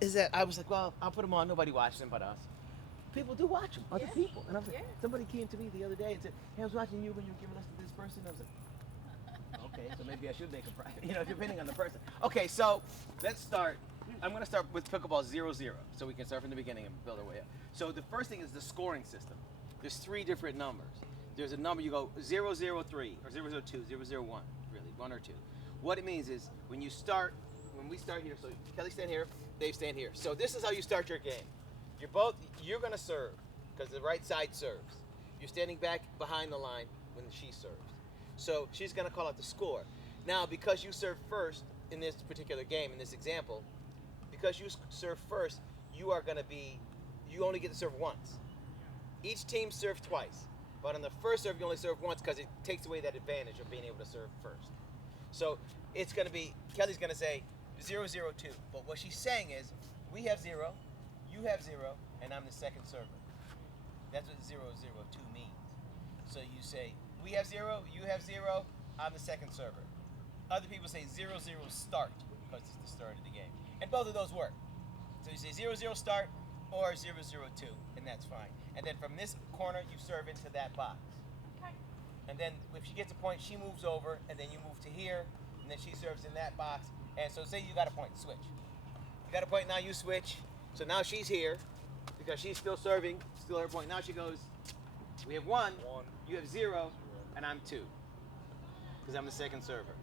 is that I was like, well, I'll put them on. Nobody watches them but us. People do watch them, other people. And I was like, somebody came to me the other day and said, hey, I was watching you when you were giving us to this person. I was like, okay, so maybe I should make a private, depending on the person. Okay, so let's start. I'm going to start with pickleball 0-0, so we can start from the beginning and build our way up. So the first thing is the scoring system. There's 3 different numbers. There's a number you go 003 or 002, 001, really, 1 or 2. What it means is when we start here, so Kelly stand here, Dave stand here. So this is how you start your game. You're going to serve because the right side serves. You're standing back behind the line when she serves. So she's going to call out the score. Now, because you serve first in this particular game, in this example, because you serve first, you only get to serve once. Each team serves twice, but on the first serve, you only serve once because it takes away that advantage of being able to serve first. So it's going to be, Kelly's going to say 0-0-2, but what she's saying is, we have 0, you have 0, and I'm the second server. That's what 0-0-2 means. So you say, we have 0, you have 0, I'm the second server. Other people say 0-0 start, because it's the start of the game. And both of those work. So you say 0-0 start or 0-0-2, and that's fine. And then from this corner, you serve into that box. Okay. And then if she gets a point, she moves over, and then you move to here, and then she serves in that box. And so say you got a point, switch. You got a point, now you switch. So now she's here, because she's still serving, still her point. Now she goes, we have 1, you have 0, and I'm 2, because I'm the second server.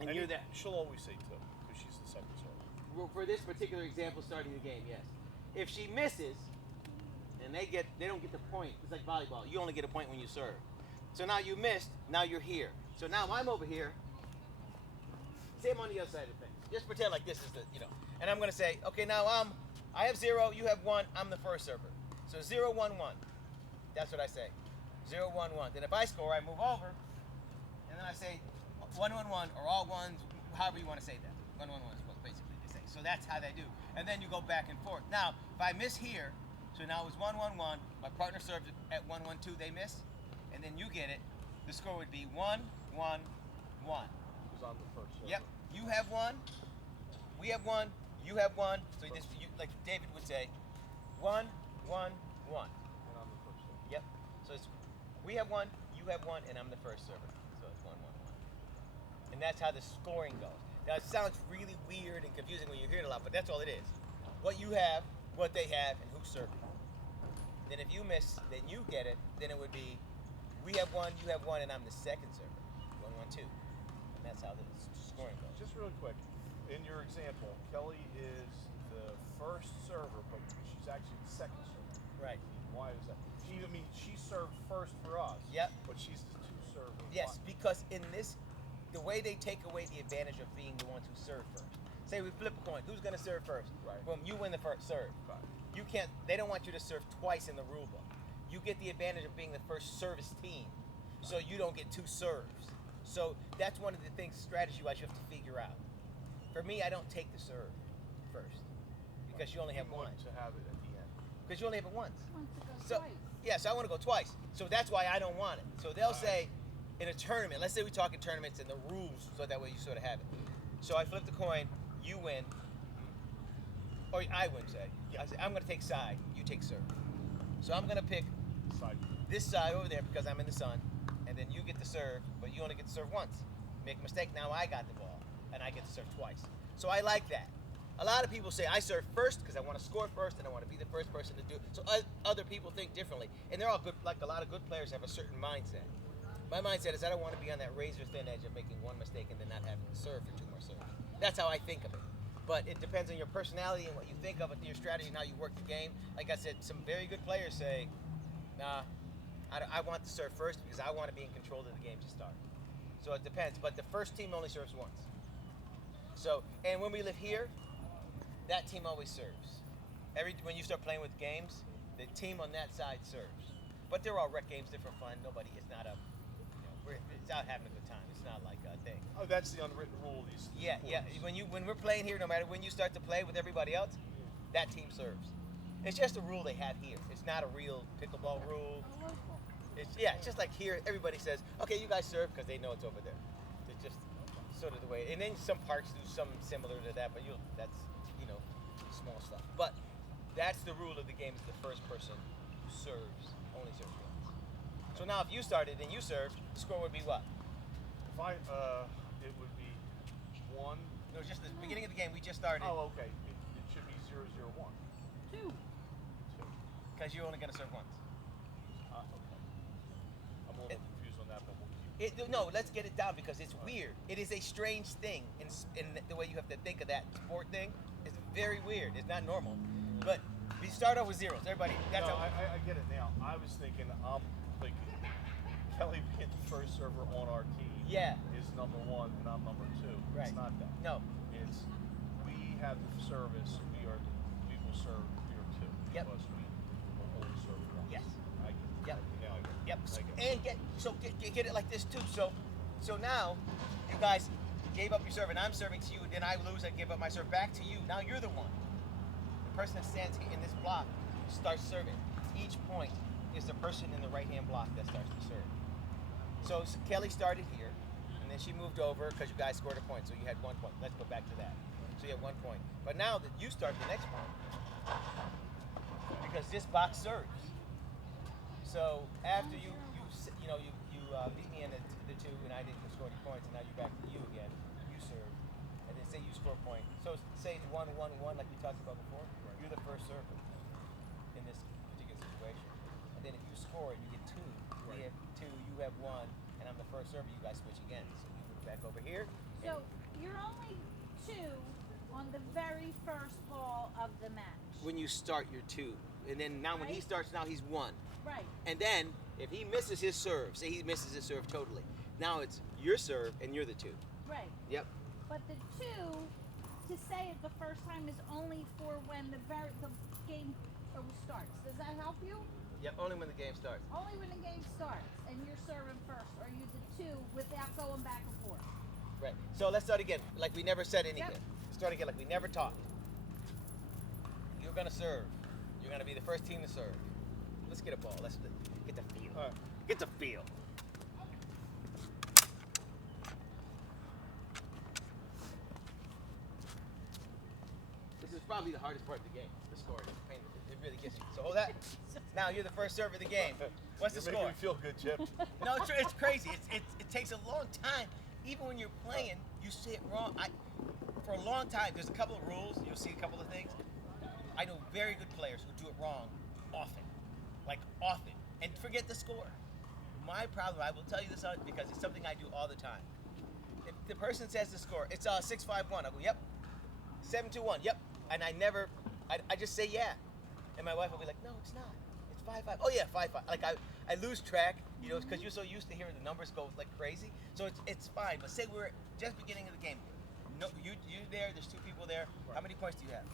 And you're that. She'll always say 2, because she's the second server. Well, for this particular example, starting the game, yes. If she misses, and they don't get the point. It's like volleyball. You only get a point when you serve. So now you missed. Now you're here. So now I'm over here. Say I'm on the other side of the thing. Just pretend like this is and I'm going to say, okay, now I have 0, you have 1, I'm the first server. So 0-1-1. That's what I say. 0-1-1. Then if I score, I move over, and then I say 1-1-1 or all ones, however you want to say that. 1-1-1 is what basically they say. So that's how they do. And then you go back and forth. Now, if I miss here, so now it was 1-1-1, my partner served at 1-1-2, they miss, and then you get it, the score would be 1-1-1. Who's on the first server? Yep. You have 1, we have 1, you have 1. So like David would say, 1-1-1. And I'm the first server. Yep. So it's we have 1, you have 1, and I'm the first server. So it's 1-1-1. And that's how the scoring goes. Now it sounds really weird and confusing when you hear it a lot, but that's all it is. What you have, what they have, and who's serving. Then if you miss, then you get it. Then it would be, we have 1, you have 1, and I'm the second server. 1-1-2. And that's how the scoring goes. Just really quick, in your example, Kelly is the first server, but she's actually the second server. Right. Why is that? She served first for us. Yep. But she's the 2 server. Yes, because in this, the way they take away the advantage of being the ones who serve first. Say we flip a coin, who's going to serve first? Right. Boom, you win the first serve. Right. You can't. They don't want you to serve twice in the rule book. You get the advantage of being the first service team, so you don't get 2 serves. So that's one of the things, strategy-wise, you have to figure out. For me, I don't take the serve first because you only have 1. To have it at the end. Because you only have it once. Wants to go So twice. yeah, so I want to go twice. So that's why I don't want it. So they'll say, in a tournament, let's say we talk in tournaments and the rules, so that way you sort of have it. So I flip the coin, you win, or I win, say. I say, I'm going to take side, you take serve. So I'm going to pick Side. this side over there because I'm in the sun, and then you get to serve, but you only get to serve once. Make a mistake, now I got the ball, and I get to serve twice. So I like that. A lot of people say I serve first because I want to score first and I want to be the first person to do it. So other people think differently, and they're all good. Like a lot of good players have a certain mindset. My mindset is I don't want to be on that razor thin edge of making one mistake and then not having to serve for 2 more serves. That's how I think of it. But it depends on your personality and what you think of it, your strategy, and how you work the game. Like I said, some very good players say, nah, I want to serve first because I want to be in control of the game to start. So it depends. But the first team only serves once. So, and when we live here, that team always serves. When you start playing with games, the team on that side serves. But they're all rec games, they're for fun. It's not it's out having a good time. It's not like a thing. Oh, that's the unwritten rule of these Yeah. sports. When we're playing here, no matter when you start to play with everybody else, that team serves. It's just a rule they have here. It's not a real pickleball rule. It's just like here, everybody says, okay, you guys serve because they know it's over there. It's just sort of the way. And then some parks do something similar to that, but small stuff. But that's the rule of the game: is the first person who serves only serves once. So now, if you started and you served, the score would be what? If I, it would be 1. No, just the beginning of the game. We just started. Oh, okay. It should be 0-0-1. 2. 2. Because you're only going to serve once. Okay. I'm a little confused on that, but we'll keep. No, let's get it down because it's weird. It is a strange thing in the way you have to think of that sport thing. It's very weird. It's not normal. But we start off with zeros. Everybody, that's No, how. I get it now. I was thinking, like Kelly being the first server on our team. Yeah. Is number 1 and I'm number 2. Right. It's not that. No. It's we have the service. We will serve your 2. Yep. Because we will only serve once. Yes. I get it. Yep. Now I get it. Yep. I get it. And get it like this too. So now you guys gave up your serve and I'm serving to you. Then I lose. I give up my serve back to you. Now you're the one. The person that stands in this block starts serving. Each point is the person in the right-hand block that starts to serve. So Kelly started here, and then she moved over because you guys scored a point. So you had 1 point. Let's go back to that. So you have 1 point. But now that you start the next point, because this box serves. So after you beat me in the 2, and I didn't score any points, and now you're back to you again. You serve, and then say you score a point. So say it's 1-1-1 like we talked about before. You're the first server in this particular situation. And then if you score and you get 2, we have 2, you have 1, and I'm the first server. You guys switch again. So you move back over here. So you're only 2 on the very first ball of the match. When you start your 2, and then now when he starts, now he's 1. Right. And then if he misses his serve, say he misses his serve totally, now it's your serve and you're the 2. Right. Yep. But the 2, to say it the first time, is only for when the game starts. Does that help you? Yep. Only when the game starts. Only when the game starts and you're serving first, or you the 2 without going back and forth. Right. So let's start again, like we never said anything. Yep. Start again, like we never talked. You're gonna serve. You're gonna be the first team to serve. Let's get a ball. Let's get the feel. All right. Get the feel. This is probably the hardest part of the game. The score. It really gets you. So hold that. Now you're the first server of the game. What's the You're score? making me feel good, Chip. No, it's crazy. It takes a long time. Even when you're playing, you say it wrong. For a long time, there's a couple of rules. You'll see a couple of things. I know very good players who do it wrong often. Like often. And forget the score. My problem, I will tell you this because it's something I do all the time. If the person says the score, it's 6-5-1. I go, yep. 7-2-1, yep. And I just say yeah. And my wife will be like, no, it's not. It's 5-5. Oh yeah, 5-5. Like I lose track, because you're so used to hearing the numbers go like crazy. So it's fine. But say we're just beginning of the game. No, you there. There's 2 people there. Right. How many points do you have?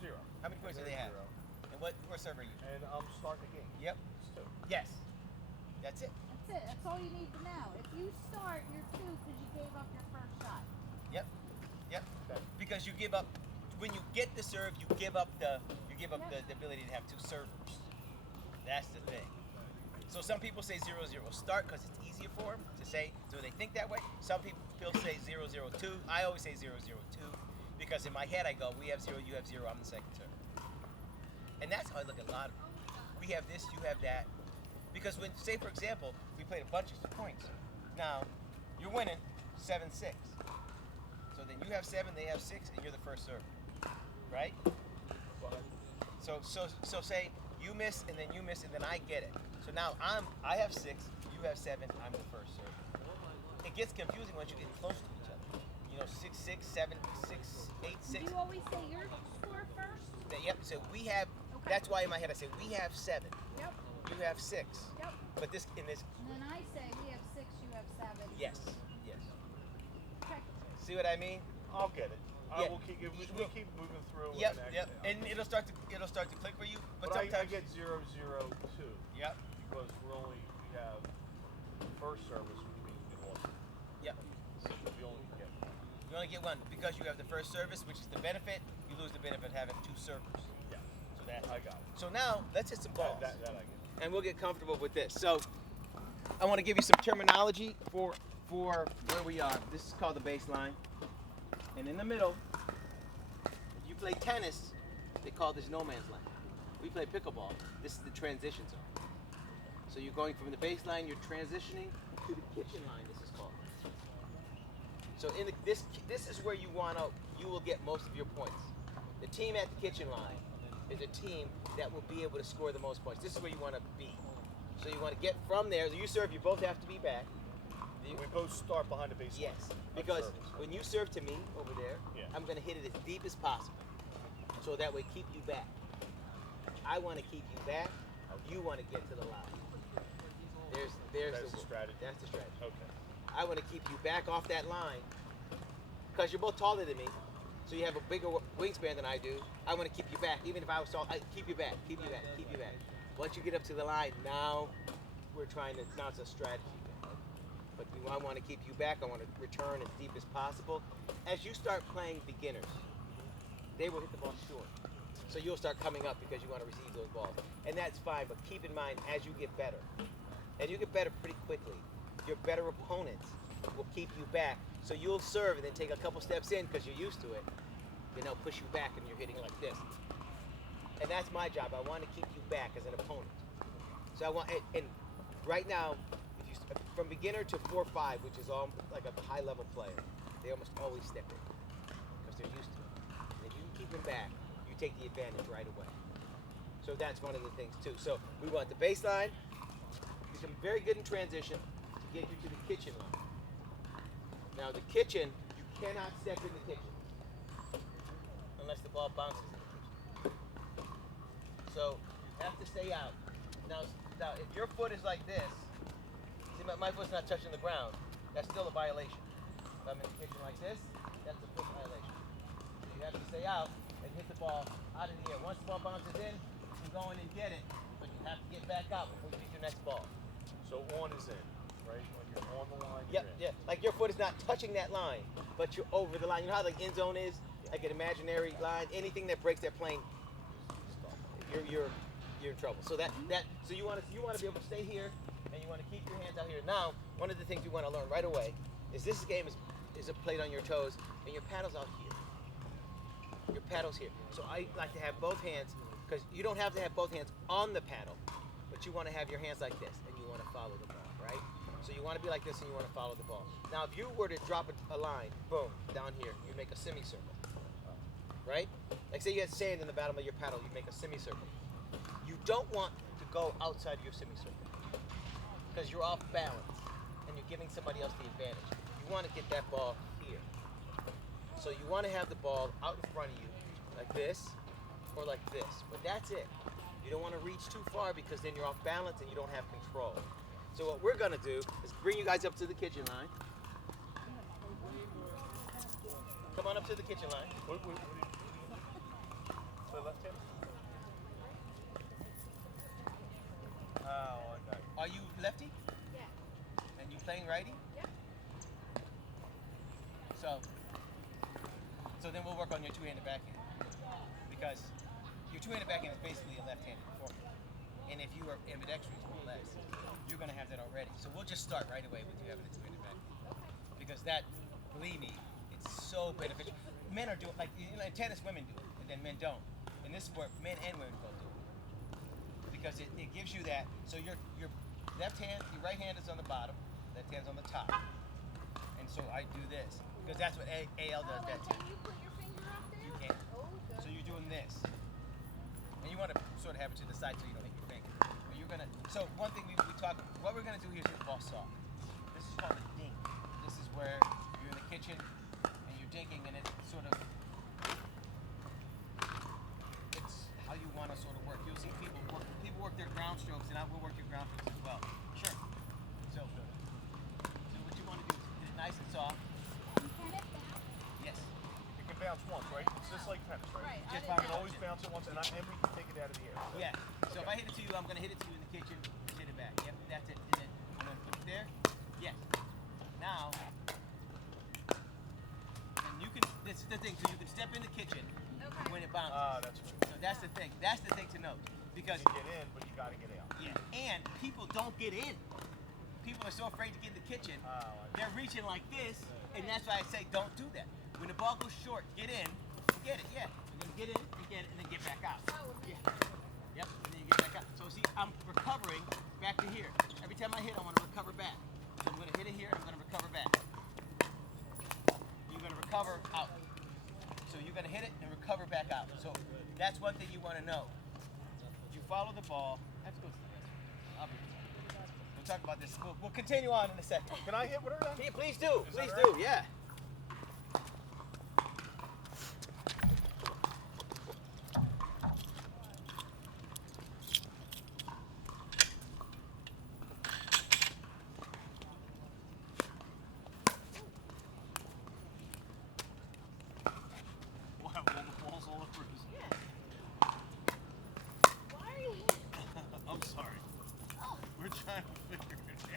0. How many points do they have? 0. And what server are you? And I'm starting the game. Yep. It's 2. Yes. That's it. That's it. That's all you need to know. If you start, you're 2 because you gave up your first shot. Yep. Okay. Because you give up when you get the serve, you give up the ability to have 2 servers. That's the thing. So some people say 0-0 start because it's easier for them to say, so they think that way. Some people say 0-0-2. I always say 0-0-2 because in my head I go, we have 0, you have 0, I'm the second server. And that's how I look at a lot of them. We have this, you have that. Because when, say for example, we played a bunch of points. Now, you're winning 7-6. So then you have 7, they have 6, and you're the first server. Right? So say you miss and then you miss and then I get it. So now I have 6, you have 7, I'm the first server. It gets confusing once you get close to each other. 6, 6, 7, 6, 8, 6. Do you always say your score first? Yep. So we have. Okay. That's why in my head I say we have 7. Yep. You have 6. Yep. But this in this. And then I say we have 6, you have 7. Yes. Okay. See what I mean? I'll get it. Yeah. We'll keep moving through. Yep. and And it'll start to click for you. But I sometimes get 0-0-2. Yep. Because we have first service, which means we lost. Yep. So we only get 1. You only get 1 because you have the first service, which is the benefit. You lose the benefit of having 2 servers. Yeah. So that. I got it. So now let's hit some balls. That I get. And we'll get comfortable with this. So I want to give you some terminology for where we are. This is called the baseline. And in the middle, if you play tennis, They call this no man's land. We play pickleball. This is the transition zone. So you're going from the baseline, you're transitioning to the kitchen line. This is called. So this is where you will get most of your points. The team at the kitchen line is a team that will be able to score the most points. This is where you want to be. So you want to get from there. You serve. You both have to be back. We both start behind the baseline. Yes, because when you serve to me over there, I'm going to hit it as deep as possible. So that way, keep you back. I want to keep you back. You want to get to the line. That's the strategy. That's the strategy. Okay. I want to keep you back off that line because you're both taller than me, so you have a bigger wingspan than I do. I want to keep you back, even if I was tall. I keep you back, keep you back, keep you back. Once you get up to the line, now it's a strategy. But I want to keep you back. I want to return as deep as possible. As you start playing beginners, they will hit the ball short. So you'll start coming up because you want to receive those balls. And that's fine, but keep in mind as you get better, and you get better pretty quickly, your better opponents will keep you back. So you'll serve and then take a couple steps in because you're used to it. Then they'll push you back and you're hitting like this. And that's my job. I want to keep you back as an opponent. So I want, and right now, from beginner to 4-5, which is all like a high level player, they almost always step in because they're used to it. And if you can keep them back, you take the advantage right away. So that's one of the things too. So we want the baseline, become very good in transition to get you to the kitchen line. Now the kitchen, you cannot step in the kitchen unless the ball bounces in the kitchen. So you have to stay out. Now if your foot is like this, see my foot's not touching the ground, that's still a violation. If I'm in the kitchen like this, that's a foot violation. So you have to stay out and hit the ball out of the air. Once the ball bounces in, you can go in and get it, but you have to get back out before you hit your next ball. So on is in, right? When you're on the line, Yep, you're in. yeah. Like your foot is not touching that line, but you're over the line. You know how the end zone is? Like an imaginary line. Anything that breaks that plane, you're in trouble. So so you want to be able to stay here, and you want to keep your hands out here. Now, one of the things you want to learn right away is this game is played on your toes, and your paddle's out here. Your paddle's here. So I like to have both hands, because you don't have to have both hands on the paddle, but you want to have your hands like this, and you want to follow the ball, right? So you want to be like this, and you want to follow the ball. Now, if you were to drop a line, boom, down here, you make a semicircle, right? Like say you had sand in the bottom of your paddle, you make a semicircle. You don't want to go outside your semicircle because you're off balance and you're giving somebody else the advantage. You want to get that ball here. So you want to have the ball out in front of you like this or like this, but that's it. You don't want to reach too far because then you're off balance and you don't have control. So what we're going to do is bring you guys up to the kitchen line. Come on up to the kitchen line. What do you play left hand? Oh, okay. Are you lefty? Yeah. And you playing righty? Yeah. So then we'll work on your two-handed backhand because your two-handed backhand is basically a left-handed forehand. And if you are ambidextrous, more or less, you're going to have that already. So we'll just start right away with you having a two-handed backhand because that, believe me, it's so beneficial. Men are doing like in tennis, women do it, and then men don't. In this sport, men and women both do it because it gives you that. So your left hand, your right hand is on the bottom, left hand's on the top, and so I do this because that's what AL does. That too. Can you put your finger up there? You can. Oh, good. So you're doing this, and you want to sort of have it to the side so you don't hit your finger. But you're gonna. So one thing we talk. What we're gonna do here is hit the ball soft. This is called a dink. This is where you're in the kitchen and you're dinking, and it's sort of. It's how you want to sort of work. You'll see people work their ground strokes, and I will work your ground strokes as well. Sure. So what you want to do is get it nice and soft. And can it bounce? Yes. It can bounce once, right? It's just like tennis, right? Right. Just I You didn't can know. always bounce it once, and we can take it out of the air. Yeah. So if I hit it to you, I'm going to hit it to you in the kitchen, hit it back. Yep, that's it. And then I'm going to put it there. Yes. Now, and you can, this is the thing, so you can step in the kitchen Okay. when it bounces. That's right. So that's the thing. That's the thing to note. Because, You can get in, but you got to get out. yeah, and people don't get in. People are so afraid to get in the kitchen. They're reaching like this, and that's why I say don't do that. When the ball goes short, get in, get it, yeah. And then get in, and get it, and then get back out. recovering back to here. Every time I hit, I want to recover back. So I'm going to hit it here, and I'm going to recover back. You're going to recover out. So you're going to hit it and recover back out. So that's one thing you want to know. You follow the ball. Let's go. We'll talk about this. We'll continue on in a second. Can I hit with her then? Yeah, please do. Is Please that do. right? Yeah. We'll have all the balls all over his. Yeah. Why are you? I'm sorry. Oh. We're trying to figure it out.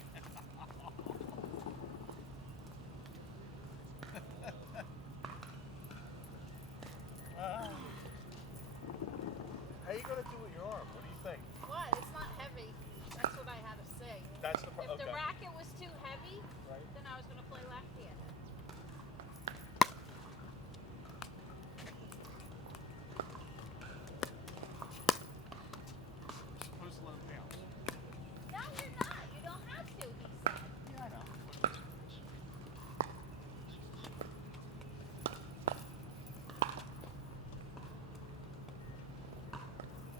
How you gonna do with your arm? What do you think? What? It's not heavy. That's what I had to say. That's the If the okay. racket was too heavy, Right. then I was going to play left-handed. You're supposed to let him bounce. No, you're not. You don't have to, he said. Yeah, I know.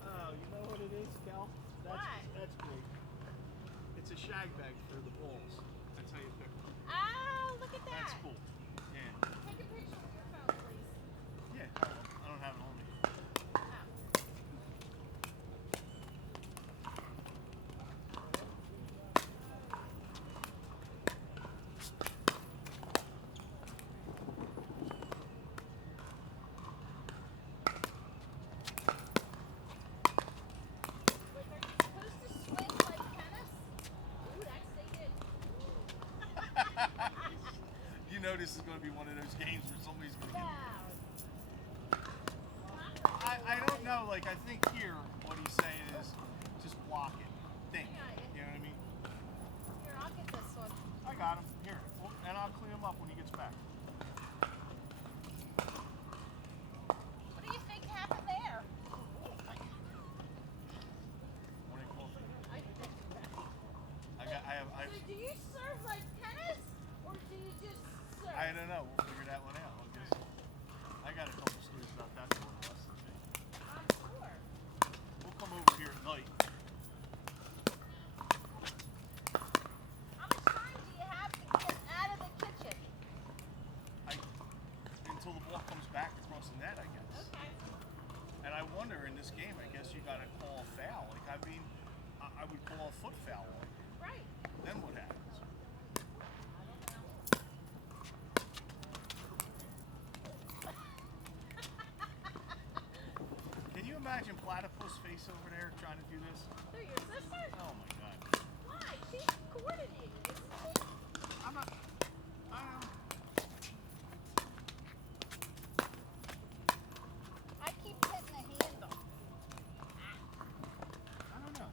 Oh, you know what it is, Cal? What? That's great. It's a shag bag for the balls. That's how you pick them. Oh, look at that. That's cool. Yeah. Take a picture with your phone, please. Yeah. I don't have it on me. Oh. Wait, are you supposed to swing like tennis? Ooh, that's dated. You know this is going to be one of those games where somebody's going to No. get. I don't know. Like I think here, what he's saying is just block it. Think. I got you. You know what I mean? Here, I'll get this one. I got him. Here. Well, and I'll clean him up when he gets back. What do you think happened there? Morning coffee. I think I So do you serve like tennis, or do you just serve? I don't know. We'll figure that one out. I guess. I got a couple stories about that one last Sunday. I'm sure. We'll come over here at night. How much time do you have to get out of the kitchen? Until the ball comes back across the net, I guess. Okay. And I wonder in this game, I guess you got to call a foul. Like I mean, I would call a foot foul on you. Right. Then what happens? Can you imagine Platypus face over there trying to do this? They're your sister? Oh my God. Why? She's coordinating, isn't she? I'm not. I keep hitting the handle. I don't know.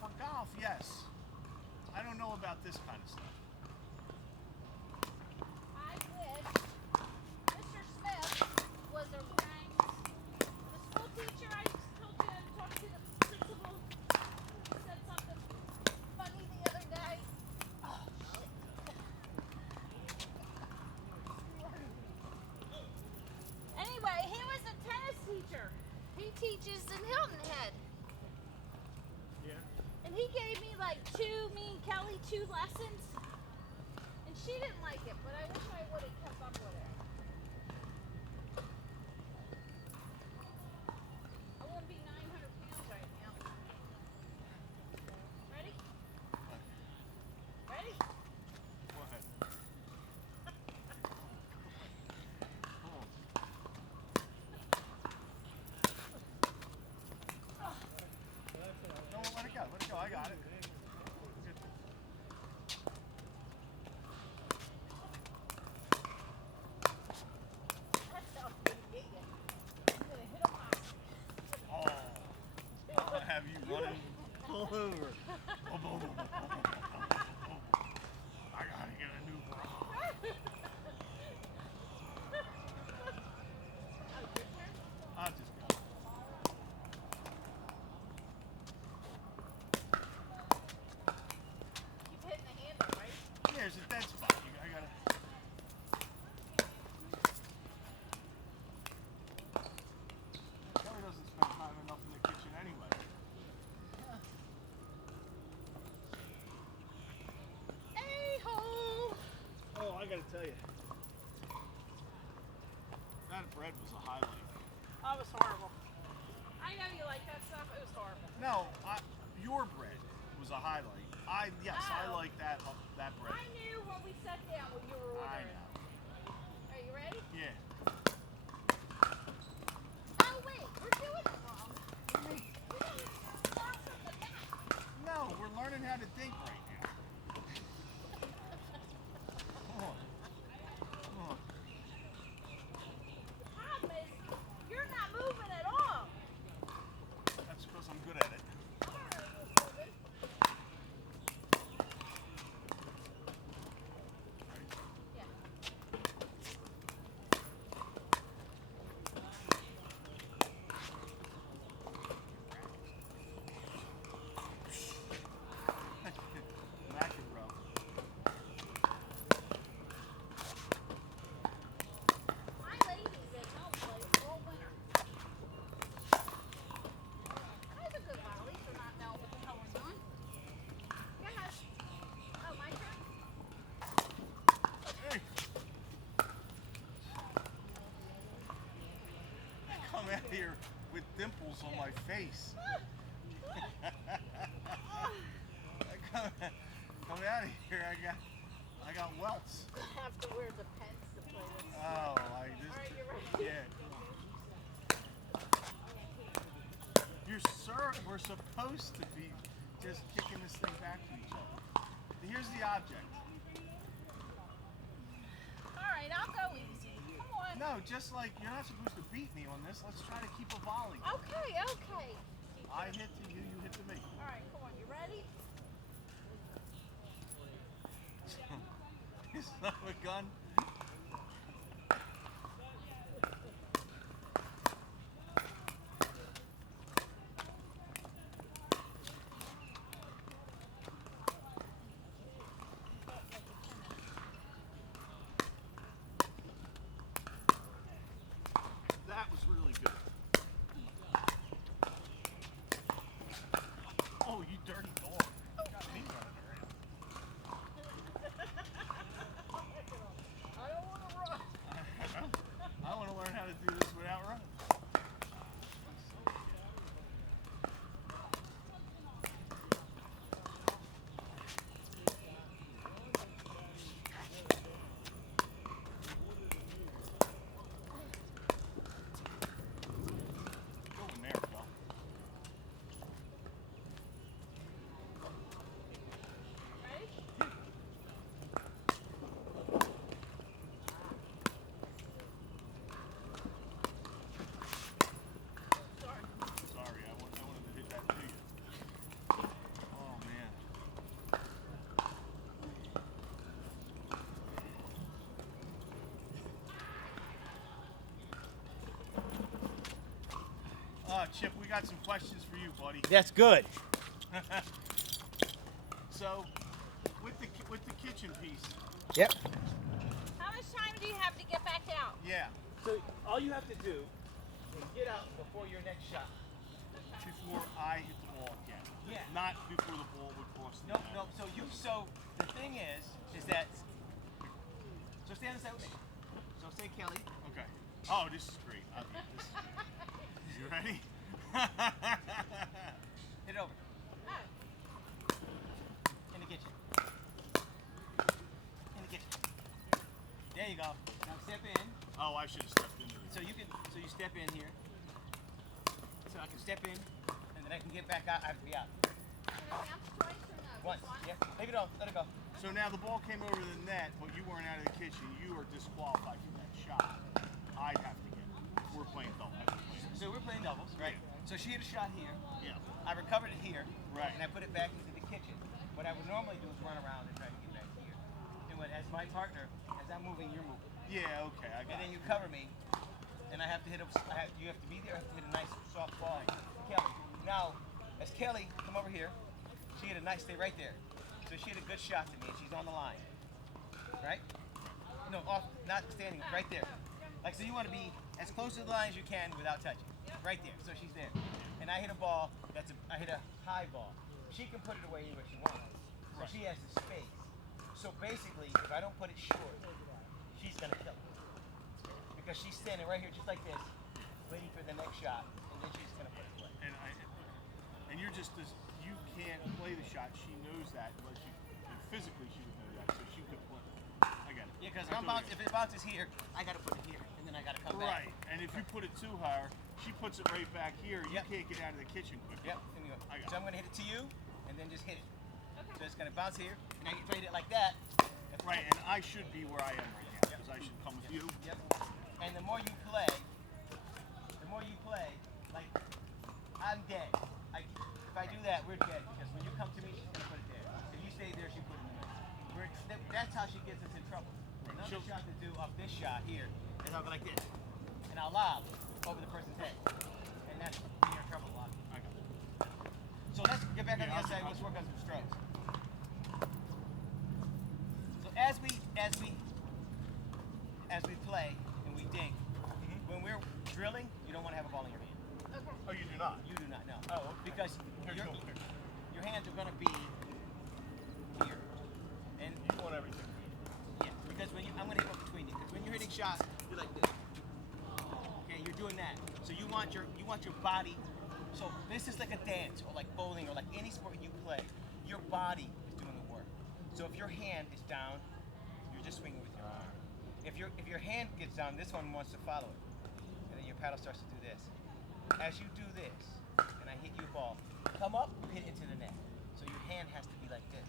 For golf, yes. I don't know about this kind of stuff. I wish Mr. Smith was a ranked. The school teacher I told you to talk to, the principal, said something funny the other day. Oh, shit. Anyway, he was a tennis teacher. He teaches in Hilton Head. Yeah. And he gave me like me and Kelly, 2 lessons. And she didn't like it, but I wish I would have kept up with her. I wouldn't be 900 pounds right now. Ready? Ready? Go ahead. Come on. No, let it go. Let it go. I got it. Good. That's how big he is. I'm gonna hit him high. Oh, I'll have you running all over. Oh, boom, boom, boom, boom, boom, boom, boom. I gotta get a new bra. Oh, your turn? I'll just go. bread was a highlight. Oh, it was horrible. I know you like that stuff. It was horrible. No, your bread was a highlight. I like that bread. I knew when we sat down what you were I ordering. know. Are you ready? Yeah. Oh, wait. We're doing it wrong. We gotta start from the back. No, we're learning how to think right now. Come on. Come on. The problem is, you're not moving at all. That's because I'm good at it. Yeah. McEnroe. My ladies at home play all winter. That's a good volley for not knowing what the hell we're doing. Yes. Oh, my turn? Hey. I come out here with dimples on my face. I come out of here. I got welts. I have to wear the pants to play this. Oh, I just. Alright, you ready? Yeah. We're supposed to be just kicking this thing back to each other. Here's the object. Alright, I'll go easy. Come on. No, just like you're not supposed to beat me on this. Let's try to keep a volley. Okay, okay. I hit to you, you hit to me. Alright, come on. You ready? You son of a gun. That was really good. Oh, you dirty dog. Got me running around. I don't want to run. I want to learn how to do this without running. Go in there, Phil. Ready? Sorry. Sorry, I wanted to hit that to you. Oh, man. Chip, we got some questions for you, buddy. That's good. So, with the kitchen piece, Yep. How much time do you have to get back out? yeah, So all you have to do is get out before your next shot. before I hit the ball again. Yeah. Not before the ball would cross the No, net. no. So the thing is that. So stay on the side with me. So say Kelly. Okay. Oh, this is great. You ready? Hit it over. Oh. In the kitchen. In the kitchen. There you go. Now step in. Oh, I should have stepped into it. So you step in here. So I can step in, and then I can get back out. I have to be out. Bounce twice or no? Once. Just once? Yeah. Leave it on. Let it go. So now the ball came over the net, but you weren't out of the kitchen. You are disqualified from that shot. I have to get it. We're playing double. So we're playing doubles, right? So she hit a shot here. Yeah. I recovered it here. Right. And I put it back into the kitchen. What I would normally do is run around and try to get back here. And as my partner, as I'm moving, you're moving. Yeah, okay, I And got then it. you cover me, and I have to hit you have to be there. I have to hit a nice soft ball. Kelly. Now, as Kelly, come over here. She hit a nice stay right there. So she hit a good shot to me, and she's on the line. Right? No, off, not standing, right there. Like, so you want to be as close to the line as you can without touching. Right there. So she's there. And I hit a ball. I hit a high ball. She can put it away anywhere she wants. So she has the space. So basically, if I don't put it short, she's gonna kill it. because she's standing right here just like this, waiting for the next shot, and then she's gonna put it away. And you're just this. You can't play the shot. She knows that, but physically she would know that, so she could play. I get it. Yeah, because if I it bounces here, I gotta put it here, and then I gotta come back. Right, and if you put it to her, she puts it right back here. You Yep. can't get out of the kitchen quick. Yep. Anyway, I got so it. I'm gonna hit it to you, and then just hit it. Okay. So it's gonna bounce here, and I hit it like that. Right, and I should be where I am right now, because I should come with you. Yep. And the more you play, like I'm dead. If I do that, we're dead because when you come to me, she's gonna put it there. If you stay there, she put it in the middle. That's how she gets us in trouble. Another shot to do off this shot here is I'll go like this, and I'll lob over the person's head, and that's you're in trouble a lot. I got it. So let's get back on the other side. Let's work on some strokes. So as we play and we dink, when we're drilling, you don't want to have a ball in your hand. Okay. Oh, you do not? You do not know. Oh, okay. Because Here, your, go, here. your hands are going to be here. And You want everything. yeah, because I'm going to hit up between you. Because when you're hitting shots, you're like this. Okay, you're doing that. So you want your body. So this is like a dance or like bowling or like any sport you play. Your body is doing the work. So if your hand is down, you're just swinging with your arm. If your hand gets down, this one wants to follow it, and then your paddle starts to do this. As you do this, and I hit you a ball, come up, hit it into the net. So your hand has to be like this.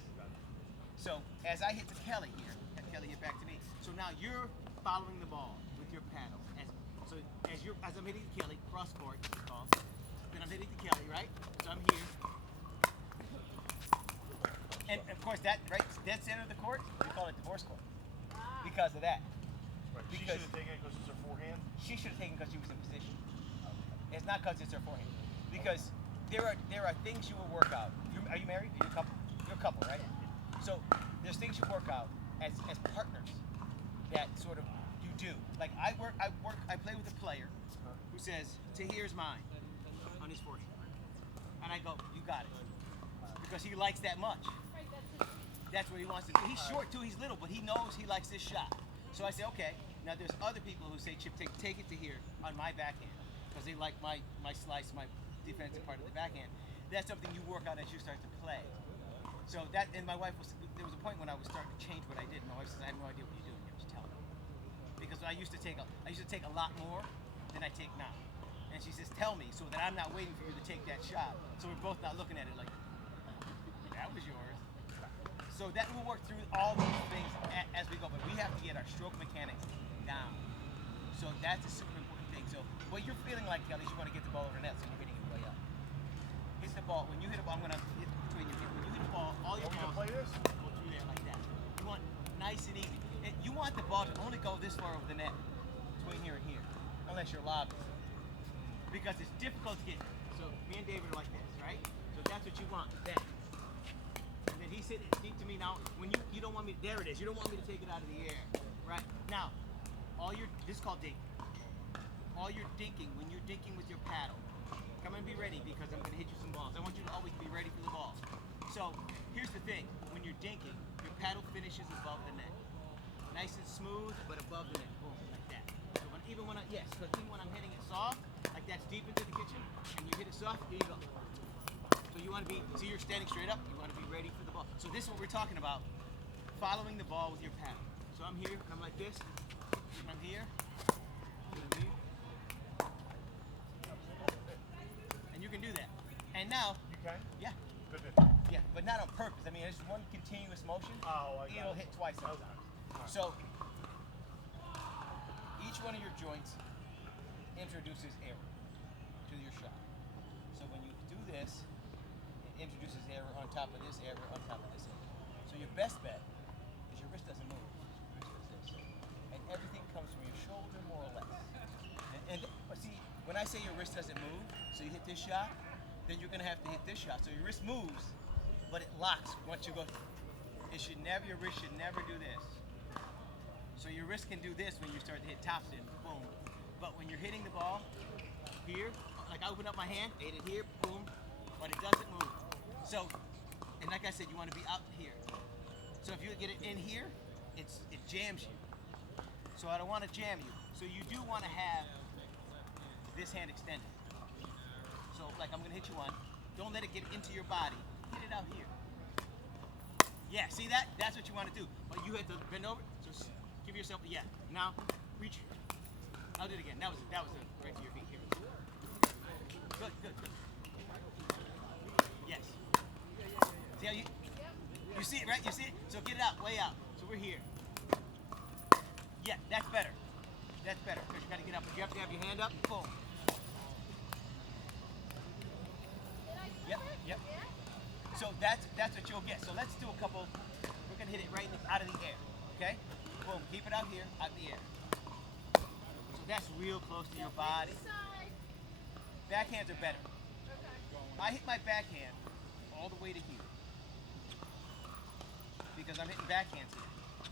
So as I hit to Kelly here, and Kelly hit back to me. So now you're following the ball with your paddle. As I'm hitting to Kelly, cross court, it's called. Then I'm hitting to Kelly, right? So I'm here. And of course that right dead center of the court, we call it divorce court. Because of that. Right. She Because- should have taken it because it's her forehand. She should have taken because she was in position. It's not because it's her forehand. Because there are things you will work out. Are you married? Are you a couple? You're a couple, right? So there's things you work out as partners that sort of you do. Like I play with a player who says, "Tahir's mine," on his forehand, and I go, "You got it," because he likes that much. Right, that's it. That's what he wants to do. He's short too. He's little, but he knows he likes this shot. So I say, okay. Now there's other people who say, Chip, take it to here on my backhand because they like my slice, my defensive part of the backhand. That's something you work out as you start to play. So that, and my wife there was a point when I was starting to change what I did. My wife says, I have no idea what you're doing. Just tell me. Because I used to take a lot more than I take now. And she says, tell me so that I'm not waiting for you to take that shot. So we're both not looking at it like, that was yours. So that will work through all these things as we go, but we have to get our stroke mechanics down. So that's a super important thing. So what you're feeling like, Kelly, is you want to get the ball over the net, so you're hitting it way up. Hit the ball. When you hit a ball, I'm going to hit between your feet. When you hit a ball, all your Are we balls gonna play this? go through there like that. You want nice and easy. And you want the ball to only go this far over the net, between here and here, unless you're lobbing. Because it's difficult to get. So me and David are like this, right? So that's what you want. That. And then he's hitting it deep to me now. When you don't want me, there it is. You don't want me to take it out of the air, right? Now, this is called dinking. All your dinking, when you're dinking with your paddle, come and be ready because I'm going to hit you some balls. I want you to always be ready for the ball. So here's the thing: when you're dinking, your paddle finishes above the net, nice and smooth, but above the net, boom, like that. So even when I'm hitting it soft, like that's deep into the kitchen, and you hit it soft, here you go. So you want to be, so you're standing straight up, you want to be ready for the ball. So this is what we're talking about, following the ball with your paddle. So I'm here, and I'm like this, and I'm here, and I'm here. And you can do that. And now, You can? yeah, Good. yeah, but not on purpose. I mean, it's one continuous motion. Oh, I got It'll it. hit twice sometimes. So each one of your joints introduces error to your shot. So when you do this, it introduces error on top of this error on top of this error. So your best bet is your wrist doesn't move. Your wrist does this. And everything comes from your shoulder more or less. But see, when I say your wrist doesn't move, so you hit this shot, then you're gonna have to hit this shot. So your wrist moves, but it locks once you go. Your wrist should never do this. So your wrist can do this when you start to hit top spin, boom. But when you're hitting the ball here, like I open up my hand, hit it here, boom, but it doesn't move. So, and like I said, you want to be up here. So if you get it in here, it jams you. So I don't want to jam you. So you do want to have this hand extended. So like I'm gonna hit you one. Don't let it get into your body. Hit it out here. Yeah, see that? That's what you want to do. But you have to bend over. So give yourself. Yeah. Now reach. I'll do it again. That was right to your feet here. Good, good, good. Yes. See how you see it, right? You see it? So get it out, way out. So we're here. Yeah, that's better. That's better because you got to get up. But you have to have your hand up. Boom. Yep, yep. So that's what you'll get. So let's do a couple. We're gonna hit it right out of the air. Okay? Boom. Keep it out here, out the air. So that's real close to your body. Backhands are better. I hit my backhand all the way to here because I'm hitting backhands here.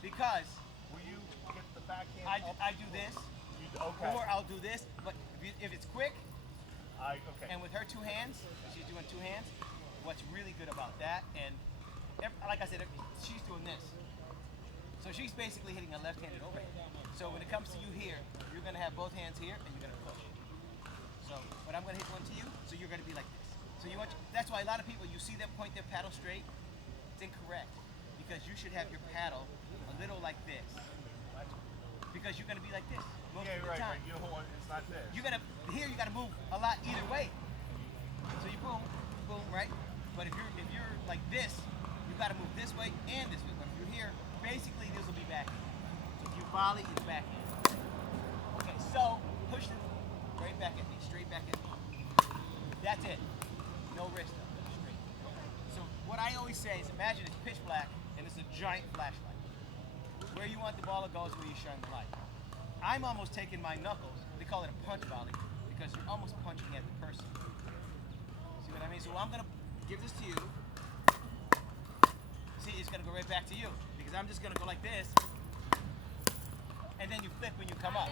Because Will you get the backhand up? I do this, Okay. or I'll do this. But if it's quick, Okay. and with her two hands, she's doing two hands. What's really good about that, and like I said, she's doing this. So she's basically hitting a left-handed overhand. So when it comes to you here, you're gonna have both hands here, and you're gonna push. So, but I'm gonna hit one to you, so you're gonna be like this. So you want, that's why a lot of people, you see them point their paddle straight. It's incorrect, because you should have your paddle a little like this. Because you're gonna be like this most of the right, time. right. You hold on, it's not this. You gotta move a lot either way. So you boom, boom, right? But if you're like this, you gotta move this way and this way. But if you're here, basically this will be backhand. So if you volley, it's backhand. Okay, so push it right back at me, straight back at me. That's it. No wrist up, straight. So what I always say is, imagine it's pitch black and it's a giant flashlight. Where you want the ball to go is where you shine the light. I'm almost taking my knuckles. They call it a punch volley because you're almost punching at the person. See what I mean? So I'm gonna give this to you. See, it's gonna go right back to you because I'm just gonna go like this, and then you flip when you come up.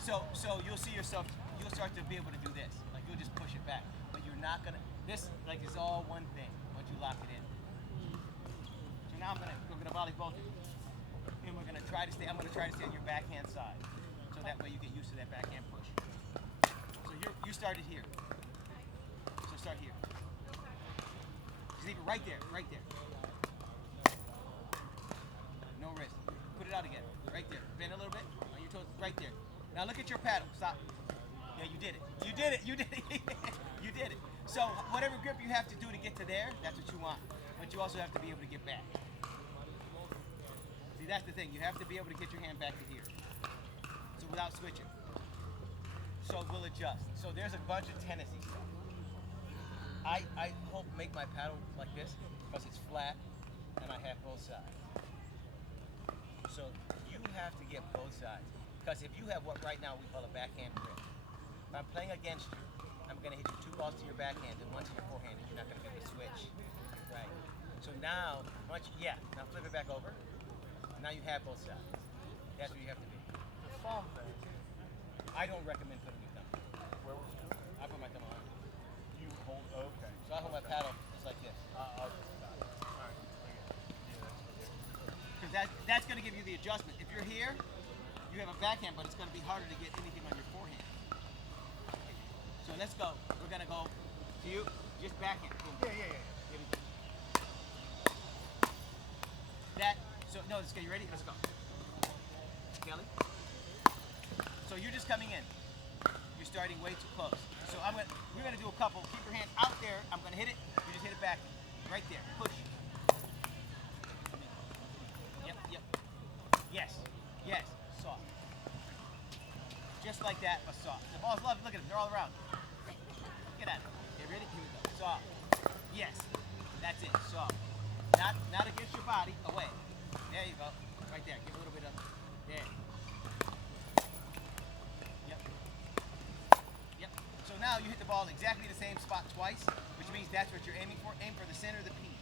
So you'll see yourself. You'll start to be able to do this. Like you'll just push it back, but you're not gonna. This like is all one thing once you lock it in. So now we're gonna volley both of you. And we're gonna try to stay. I'm gonna try to stay on your backhand side, so that way you get used to that backhand push. So you started here. So start here. Just leave it right there, right there. No wrist. Put it out again, right there. Bend a little bit on your toes, right there. Now look at your paddle. Stop. Yeah, you did it. You did it. You did it. You did it. So whatever grip you have to do to get to there, that's what you want. But you also have to be able to get back. See, that's the thing. You have to be able to get your hand back to here. So without switching. So we'll adjust. So there's a bunch of tendency stuff. I hope make my paddle like this because it's flat and I have both sides. So you have to get both sides. Because if you have what right now we call a backhand grip, if I'm playing against you, I'm going to hit you two balls to your backhand and one to your forehand, and you're not going to be able to switch. Right. So now, now flip it back over. Now you have both sides. That's where you have to be. The thumb thing. I don't recommend putting your thumb. Where was you? I put my thumb on. You hold, okay. So I hold my paddle just like this. Okay, got it. All right. Because that's going to give you the adjustment. If you're here, you have a backhand, but it's going to be harder to get anything on your forehand. So let's go. We're going to go to you, just backhand. Boom. Yeah. No, let's get you ready. Let's go. Kelly. So you're just coming in. You're starting way too close. So we're gonna do a couple. Keep your hand out there. I'm gonna hit it. You just hit it back. Right there. Push. Yep. Yes. Soft. Just like that, but soft. The ball's lovely. Look at them. They're all around. Get at it. Get ready? Here we go. Soft. Yes. That's it. Soft. Not against your body. Away. There you go. Right there. Give a little bit of. There. Yep. So now you hit the ball exactly the same spot twice, which means that's what you're aiming for. Aim for the center of the P.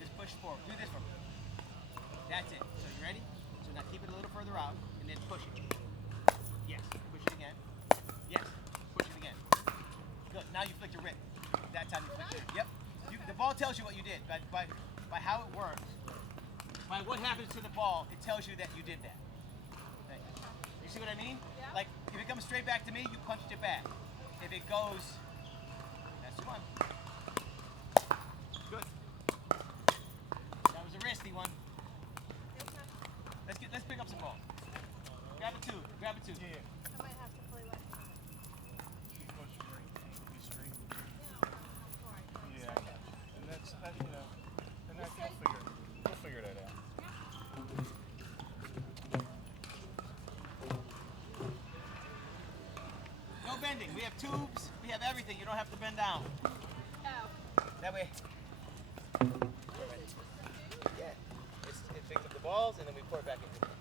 Just push forward. Do this for me. That's it. So you ready? So now keep it a little further out and then push it. Yes. Push it again. Yes. Push it again. Good. Now you flick your wrist. That time you flick it. Yep. The ball tells you what you did by how it works. By what happens to the ball, it tells you that you did that. Okay. You see what I mean? Yeah. Like if it comes straight back to me, you punched it back. If it goes, that's the one. Good. That was a risky one. Let's pick up some balls. Grab a two. Grab a two. Yeah. I might have to play with. Keep pushing your ankle be straight. Yeah. Yeah, I got you. And that's you know, and that we'll figure that out. No bending. We have tubes. We have everything. You don't have to bend down. Oh. That way. We're ready. Yeah. It picks up the balls and then we pour it back into the thing.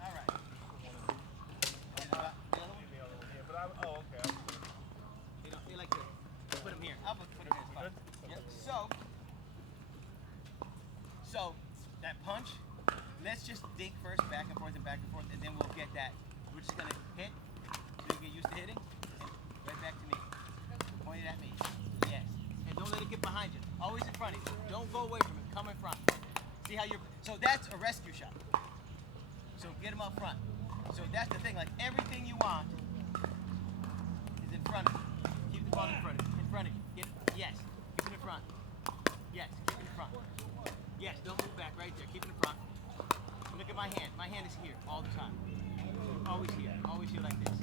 All right. And, the other one? The other one, yeah, but okay. You like to put them here. I'll put them here. It's fine. Good? Yep. So that punch, let's just dink first, back and forth, and then we'll get that. We're just gonna hit, so you get used to hitting, and right back to me. Point it at me. Yes. And don't let it get behind you. Always in front of you. Don't go away from it. Come in front. See how you're. So that's a rescue shot. So get them up front. So that's the thing. Like everything you want is in front of you. Keep the ball in front of you. In front of you. Yes. Keep it in front. Yes. Keep it in front. Yes. Don't move back. Right there. Keep it in front. Look at my hand. My hand is here all the time. Always here. Always here like this.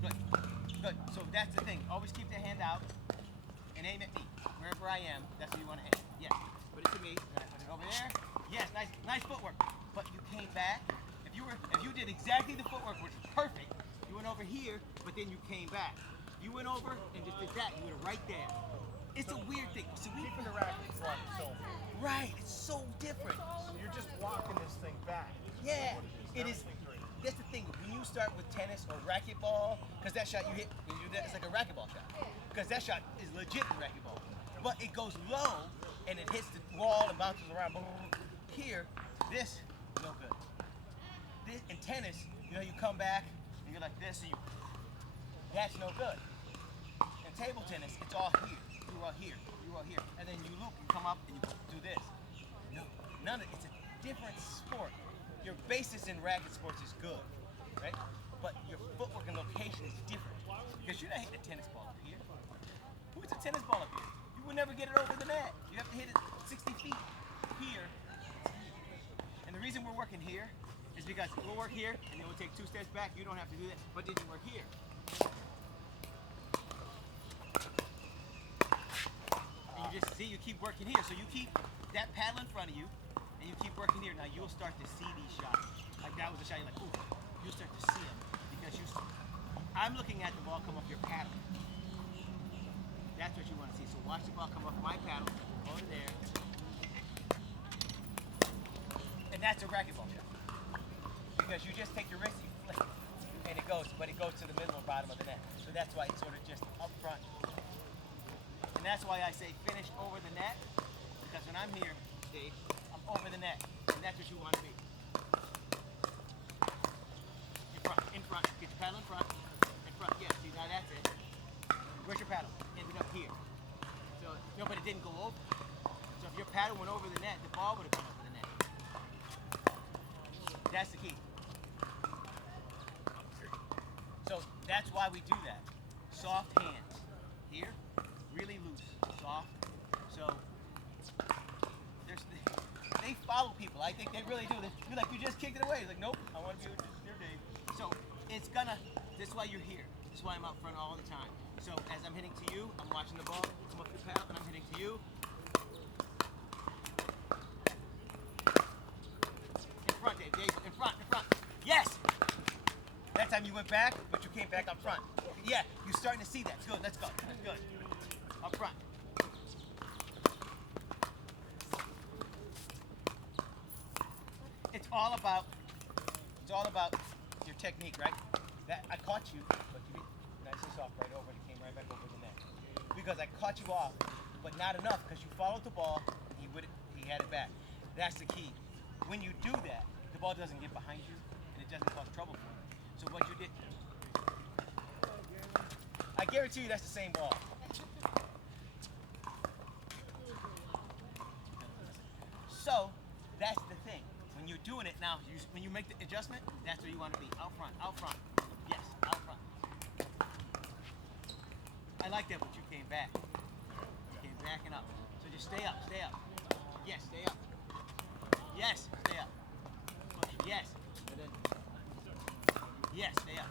Good. Good. So that's the thing. Always keep the hand out and aim at me. Wherever I am, that's where you want to aim. Yes. Put it to me. Put it over there. Yes. Nice footwork. But you came back. If you did exactly the footwork, which is perfect, you went over here, but then you came back. You went over and just did that. You went right there. It's a weird thing. So Keeping the racket in front is so right. It's so different. So you're just blocking this thing back. Yeah. It is. Everything's great. That's the thing. When you start with tennis or racquetball, because that shot you hit, when you do that, it's like a racquetball shot. Because that shot is legit in racquetball. But it goes low and it hits the wall and bounces around. Boom, boom, boom. Here, this, no good. This, in tennis, you know, you come back and you're like this, and that's no good. In table tennis, it's all here. You are here. You are here. And then you loop, you come up and you do this. No, none of it's a different sport. Your basis in racket sports is good, right? But your footwork and location is different. Because you're not hitting a tennis ball up here. Who hits a tennis ball up here? You would never get it over the net. You have to hit it 60 feet. Here, and the reason we're working here is because we'll work here and then we'll take 2 steps back. You don't have to do that, but then you work here. And you just see, you keep working here. So you keep that paddle in front of you and you keep working here. Now you'll start to see these shots. Like that was a shot, you're like, ooh, you'll start to see them because I'm looking at the ball come off your paddle. That's what you want to see. So watch the ball come off my paddle, over there. And that's a racquetball shot. Because you just take your wrist, you flick it, and it goes, but it goes to the middle or bottom of the net. So that's why it's sort of just up front. And that's why I say finish over the net, because when I'm here, Dave, I'm over the net. And that's what you want to be. In front, get your paddle in front, yeah, see, now that's it. Where's your paddle? Ended up here. So, no, but it didn't go over. So if your paddle went over the net, the ball would have gone over the net. That's the key. So that's why we do that. Soft hands. Here, really loose, soft. So they follow people. I think they really do. You're like, you just kicked it away. It's like, nope, I want to be with your Dave. So it's gonna, this is why you're here. This is why I'm out front all the time. So as I'm hitting to you, I'm watching the ball come up your paddle, and I'm hitting to you. In front, Dave. In front. Yes! That time you went back, but you came back up front. Yeah, you're starting to see that. Good, let's go. That's good. Up front. It's all about your technique, right? That I caught you, but you did nice and soft right over, and it came right back over the net. Because I caught you off, but not enough because you followed the ball. He had it back. That's the key. When you do that, the ball doesn't get behind you, and it doesn't cause trouble for you. So what you did, I guarantee you that's the same ball. So that's the thing. When you're doing it now, when you make the adjustment, that's where you want to be. Out front, out front. Yes, out front. I like that, but you came back. You came backing up. So just stay up, stay up. Yes, stay up. Yes, stay up. Yes. And then, yes, stay up.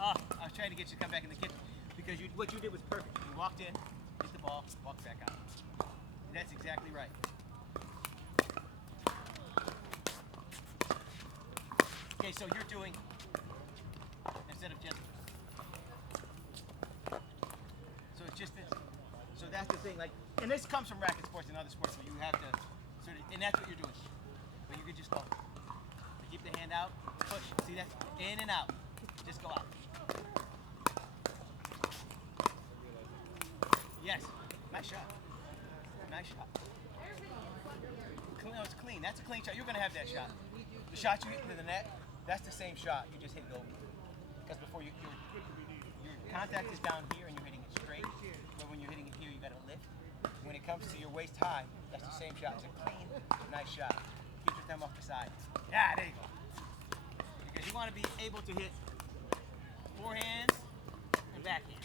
Oh, I was trying to get you to come back in the kitchen because what you did was perfect. You walked in, hit the ball, walked back out. That's exactly right. Okay, so you're doing, instead of just, so it's just this. So that's the thing, like, and this comes from racket sports and other sports where you have to sort of, and that's what you're doing. But you could just go, keep the hand out, push, see that? In and out, just go out. Yes, nice shot. Nice shot. Clean, it's clean. That's a clean shot. You're going to have that shot. The shot you hit into the net, that's the same shot. You just hit it over. Because before your contact is down here and you're hitting it straight. But when you're hitting it here, you got to lift. When it comes to your waist high, that's the same shot. It's a clean, nice shot. Keep your thumb off the side. Yeah, there you go. Because you want to be able to hit forehands and backhands.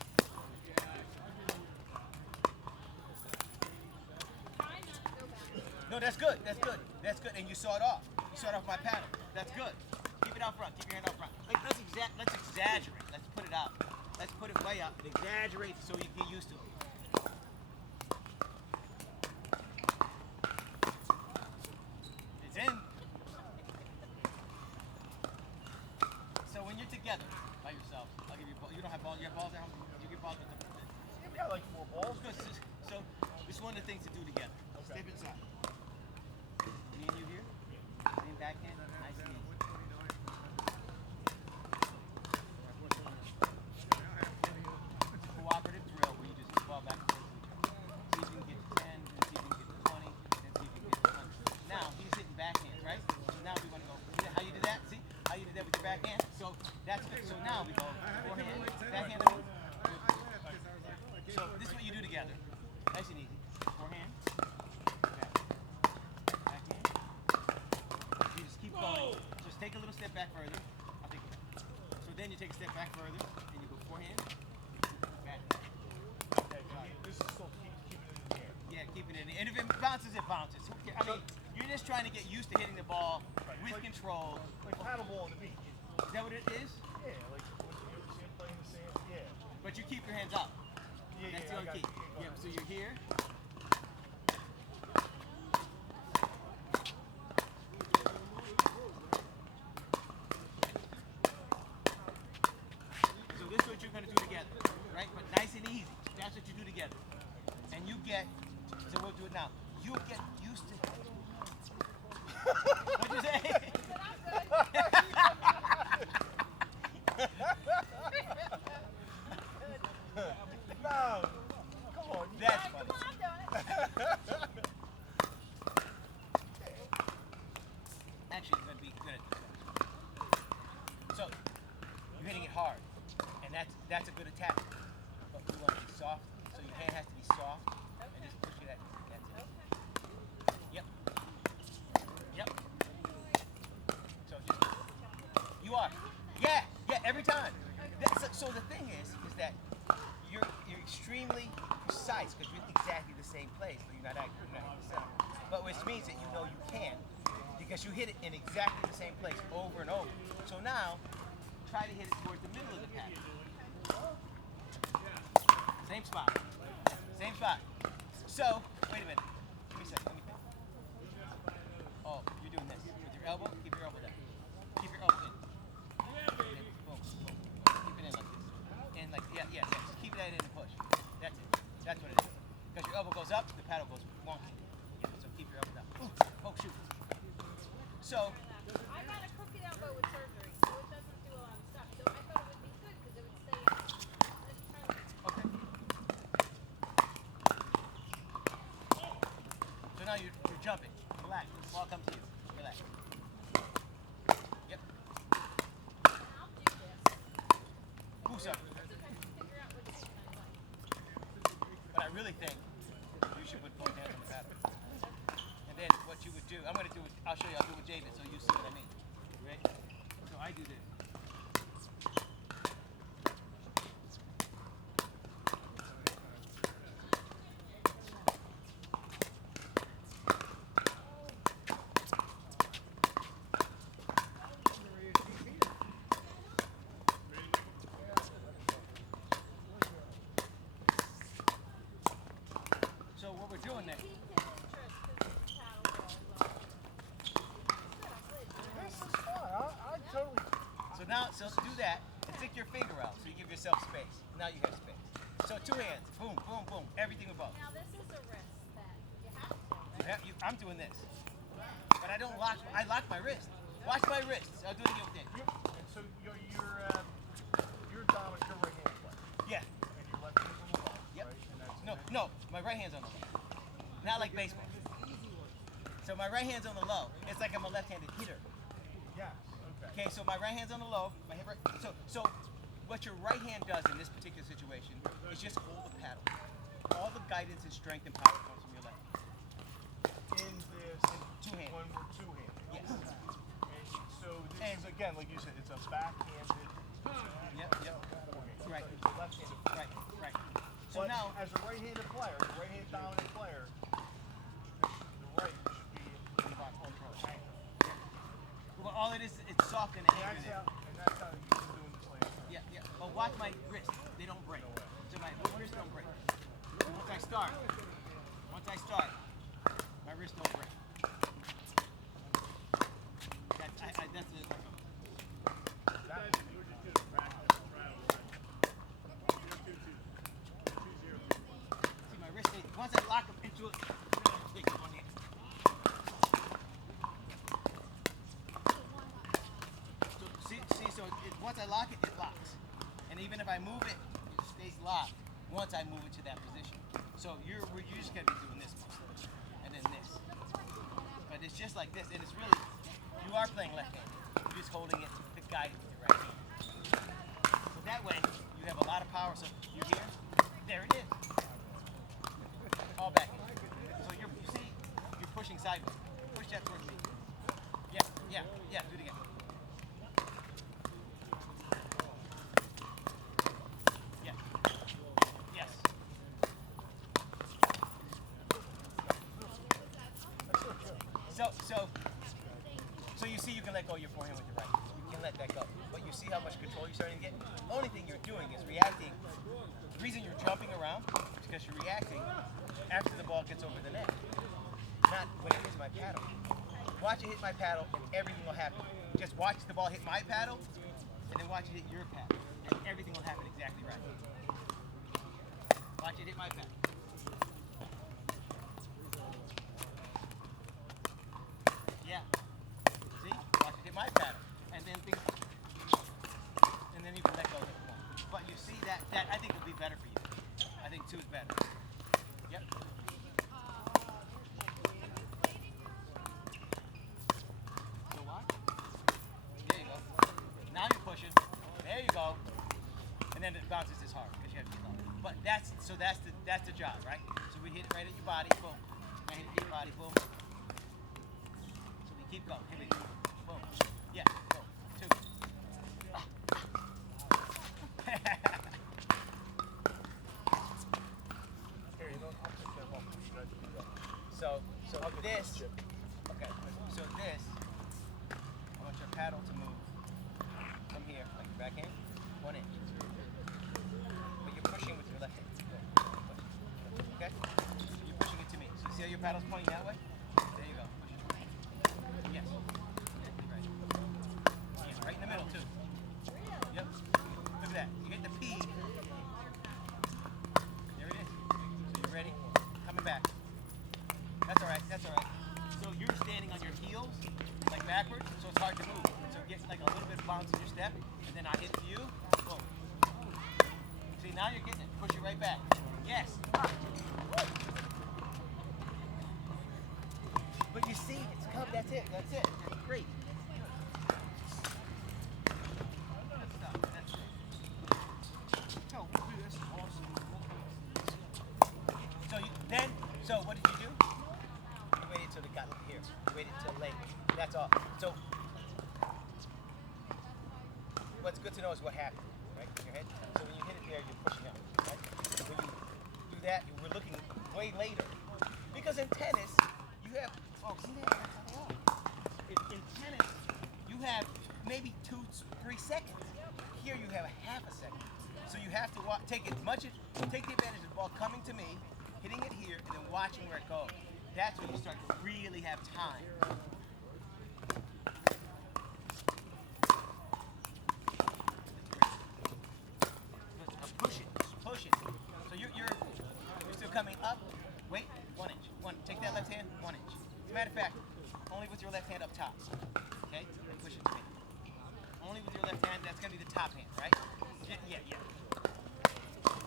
No, that's good. That's good. That's good. And you saw it off. You saw it off my paddle. That's good. Keep it out front. Keep your hand out front. Like, let's exaggerate. Let's put it out. Let's put it way out and exaggerate so you get used to it. It's in. So when you're together by yourself, I'll give you a ball. You don't have balls. You have balls at home? You get balls with them. We got like 4 balls. Good. So it's one of the things to do together. Okay. Step inside. Me and you here. Same backhand. Nice and easy. It's a cooperative drill where you just get the ball back and forth. See if you can get to 10, then see if you can get to 20, then see if you can get to 100. Now he's hitting backhand, right? So now we want to go. How you did that? See? How you did that with your backhand? So that's good. So now we go forehand, backhand. So this is what you do together. Nice and easy. Forehand. Backhand. You just keep going. Just take a little step back further. I'll take it. So then you take a step back further, and you go forehand. Backhand. This is still keeping it in the air. Yeah, keep it in. And if it bounces, it bounces. I mean, you're just trying to get used to hitting the ball with control. Like paddleball on the beach. Is that what it is? Yeah, like when you ever see him playing the sand. Yeah. But you keep your hands up. Yeah, That's the I only got key. you. Yeah, so you're here. So this is what you're going to do together, right? But nice and easy. That's what you do together. And you get, so we'll do it now. You'll get used to it. What'd you say? No. Come on. That's funny. Come on, I'm doing it. Actually, it's going to be good at this. So, you're hitting it hard, and that's a good attack. But we want to be soft, so your hand has to be soft, and just push it at. That's it. Yep. Yep. So just, you are. Yeah, every time. So the thing is that you're extremely precise because you're exactly the same place, but you're not accurate, you're not in the center. But which means that you know you can, because you hit it in exactly the same place over and over. So now, try to hit it towards the middle of the pattern. Same spot. Same spot. So, wait a minute. Give me a second. Let me think. Oh, you're doing this. With your elbow, keep your elbow down. Keep your elbow in. And then boom, boom. Keep it in like this. And like, yeah. Just keep that in and push. That's it. That's what it is. Because your elbow goes up, the paddle goes wonky. Yeah, so keep your elbow down. Oh, shoot. So, I got a crooked elbow with surgery. jump it. Relax. The ball comes to you. Relax. Yep. I'll do this. Who's up? Let's see if I can figure out what shape I like. But I really think you should put both hands on the paddle. And then what you would do, I'm going to do it, I'll show you, I'll do it with David so you see what I mean. Right? So I do this. So what we're doing there. Piqued his interest because his paddle really low. This is fun. I totally. So now, so do that and stick your finger out so you give yourself space. Now you have space. So two hands, boom, boom, boom, everything with both. Now this is a wrist that you have to, right? I'm doing this, but I don't lock. I lock my wrist. Watch my wrists. I'll do it again with it. And so you're dominant. You're right hand player. Yeah. And your left hand's on the ball. Yep. Right? And that's No, my right hand's on the low. Not like baseball. So my right hand's on the low. It's like I'm a left-handed hitter. Yes. Okay. Okay, so my right hand's on the low. My hip right. So what your right hand does in this particular situation is just hold the paddle. All the guidance and strength and power comes from your left. In this. Two-handed. When we're two-handed. Yes. And so this is again, like you said, it's a backhanded. Yep. Okay. Right. So it's left-handed. Right. So But now, as a right-handed player, a right-handed dominant player, the right should be in the anchor. well, all it is, it's soft and anchored in. And that's how you've been doing this last time. Yeah. But watch my wrists. They don't break. So my wrists don't break. Once I start, my wrists don't break. That's it. See my wrist, once I lock them into it, take one hand. So once I lock it, it locks. And even if I move it, it stays locked once I move it to that position. So you're just gonna be doing this mostly, and then this. But it's just like this, and it's really, you are playing left-handed. You're just holding it to guide it with your right hand. So that way, you have a lot of power. So you hear, there it is. All back in. So you see, you're pushing sideways. Push that towards me. Yeah, do it again. Yeah. Yes. So you see you can let go of your forehand with your right. You can let that go. But you see how much control you're starting to get? The only thing you're doing is reacting. The reason you're jumping around is because you're reacting after the ball gets over the net. Not when it hits my paddle. Watch it hit my paddle and everything will happen. Just watch the ball hit my paddle and then watch it hit your paddle. And everything will happen exactly right. Watch it hit my paddle. Yeah. See? Watch it hit my paddle. And then you can let go of it. But you see that I think will be better for you. I think 2 is better. Yep. So what? There you go. Now you're pushing. There you go. And then it bounces this hard because you have to get low. But that's the job, right? So we hit it right at your body, boom. I hit it at your body, boom. So we keep going. Here we go. Boom. Yeah, boom. 2. So this, okay, so this, I want your paddle to move from here, like your backhand, 1 inch. But you're pushing with your left hand. Okay? You're pushing it to me. So you see how your paddle's pointing that way? There you go. Push it. Yes. Right. Yeah, right in the middle too. Yep. Look at that. You hit the P. There it is. So you ready? Coming back. That's all right. So you're standing on your heels, like backwards, so it's hard to move. So it gets like a little bit of bounce in your step, and then I hit you, boom. See, now you're getting it. Push it right back. Yes. But you see, it's come. That's it. That's it. That's great. Good stuff. That's it. Oh, that's awesome. So what did you do? You waited till it got here. You waited till late. That's all. So what's good to know is what happened, right? In your head. So when you hit it there, you're pushing up, right? When you do that, we're looking way later. Because in tennis, you have, oh, see that? In tennis, you have maybe 2-3 seconds. Here you have a half a second. So you have to take the advantage of the ball coming to me, hitting it here, and then watching where it goes. That's when you start to really have time. Push it. So you're still coming up. Wait, 1 inch. Take that left hand, 1 inch. As a matter of fact, only with your left hand up top. Okay? Push it to me. Only with your left hand, that's gonna be the top hand, right? Yeah.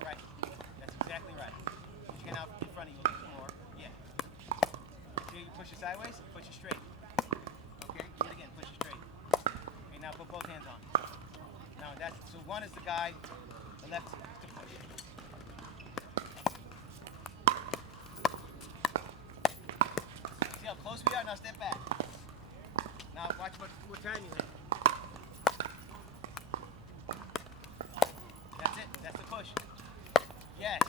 Right. That's exactly right. Put your hand out in front of you a little more. Yeah. Here you push it sideways, push it straight. Okay, do it again, push it straight. Okay, now put both hands on. Now so one is the guide, the left is the push. See how close we are? Now step back. Now watch what time you hit. That's it. That's the push. Yes.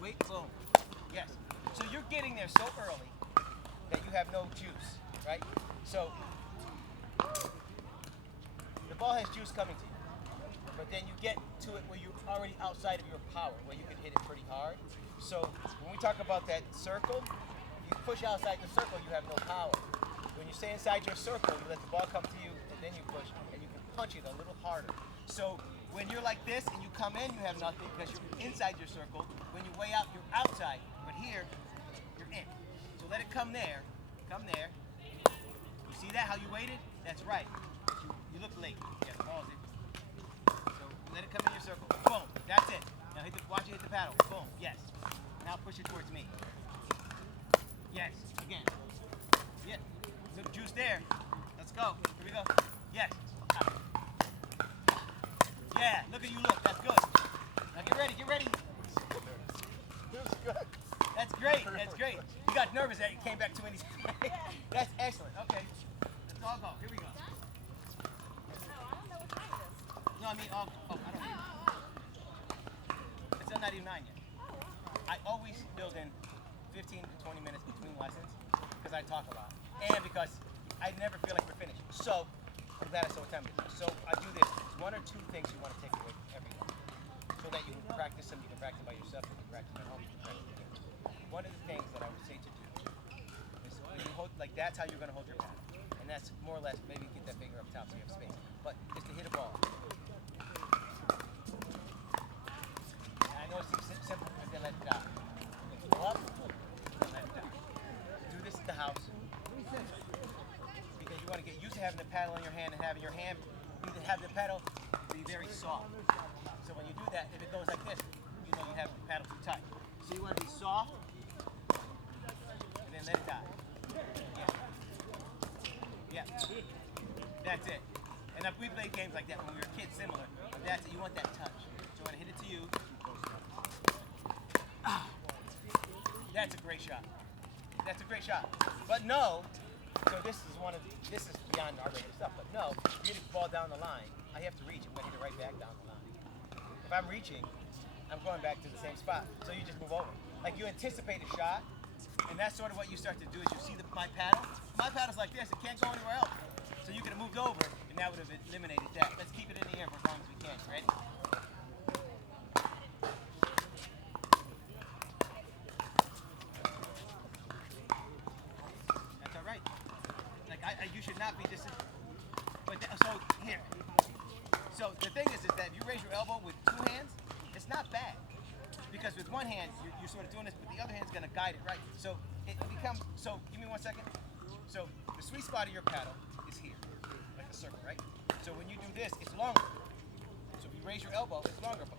Wait, boom. Yes. So you're getting there so early that you have no juice, right? So the ball has juice coming to you, but then you get to it where you're already outside of your power, where you can hit it pretty hard. So when we talk about that circle, you push outside the circle, you have no power. When you stay inside your circle, you let the ball come to you, and then you push, and you can punch it a little harder. So when you're like this and you come in, you have nothing because you're inside your circle. When you way out, you're outside. But here, you're in. So let it come there. Come there. You see that, how you waited? That's right. You look late. Yeah, the ball's in. So let it come in your circle. Boom. That's it. Now watch it hit the paddle. Boom. Yes. Now push it towards me. Yes. Again. Yeah. Good juice there. Let's go. Here we go. Yes. Yeah, look at you look. That's good. Now get ready. Good. That's great. You got nervous that you came back too many times. That's excellent. Okay. Let's all go. Here we go. No, I mean, I don't need it. It's still not even 9 yet. I always build in 15 to 20 minutes between lessons because I talk a lot. And because I never feel like we're finished. So, I'm glad I saw what time it is. So, I do this. There's 1 or 2 things you want to take away from every one. So that you can practice them, you can practice by yourself, you can practice at home, you can practice again. One of the things that I would say to do is when you hold, like that's how you're going to hold your paddle. And that's more or less, maybe get that finger up top so you have space. But it's to hit a ball. And I know it seems simple, but then let it die. Go up, and let it die. Do this at the house. Because you want to get used to having the paddle in your hand and having your hand, either have the paddle be very soft. So when you do that, if it goes like this, you know you have the paddle too tight. So you want to be soft, and then let it die. Yeah. That's it. And we played games like that when we were kids, similar. But that's it. You want that touch. So when I hit it to you, that's a great shot. But no. So this is beyond our regular stuff. But no, you hit the ball down the line. I have to reach. I'm going to hit it right back down the line. If I'm reaching, I'm going back to the same spot. So you just move over. Like you anticipate a shot, and that's sort of what you start to do is you see my paddle. My paddle's like this. It can't go anywhere else. So you could have moved over, and that would have eliminated that. Let's keep it in the air for as long as we can. Ready? That's all right. Like you should not be just. So here. So the thing is that if you raise your elbow with 2 hands, it's not bad. Because with one hand, you're sort of doing this, but the other hand's going to guide it, right? So it becomes, give me 1 second. So the sweet spot of your paddle is here, like a circle, right? So when you do this, it's longer. So if you raise your elbow, it's longer, but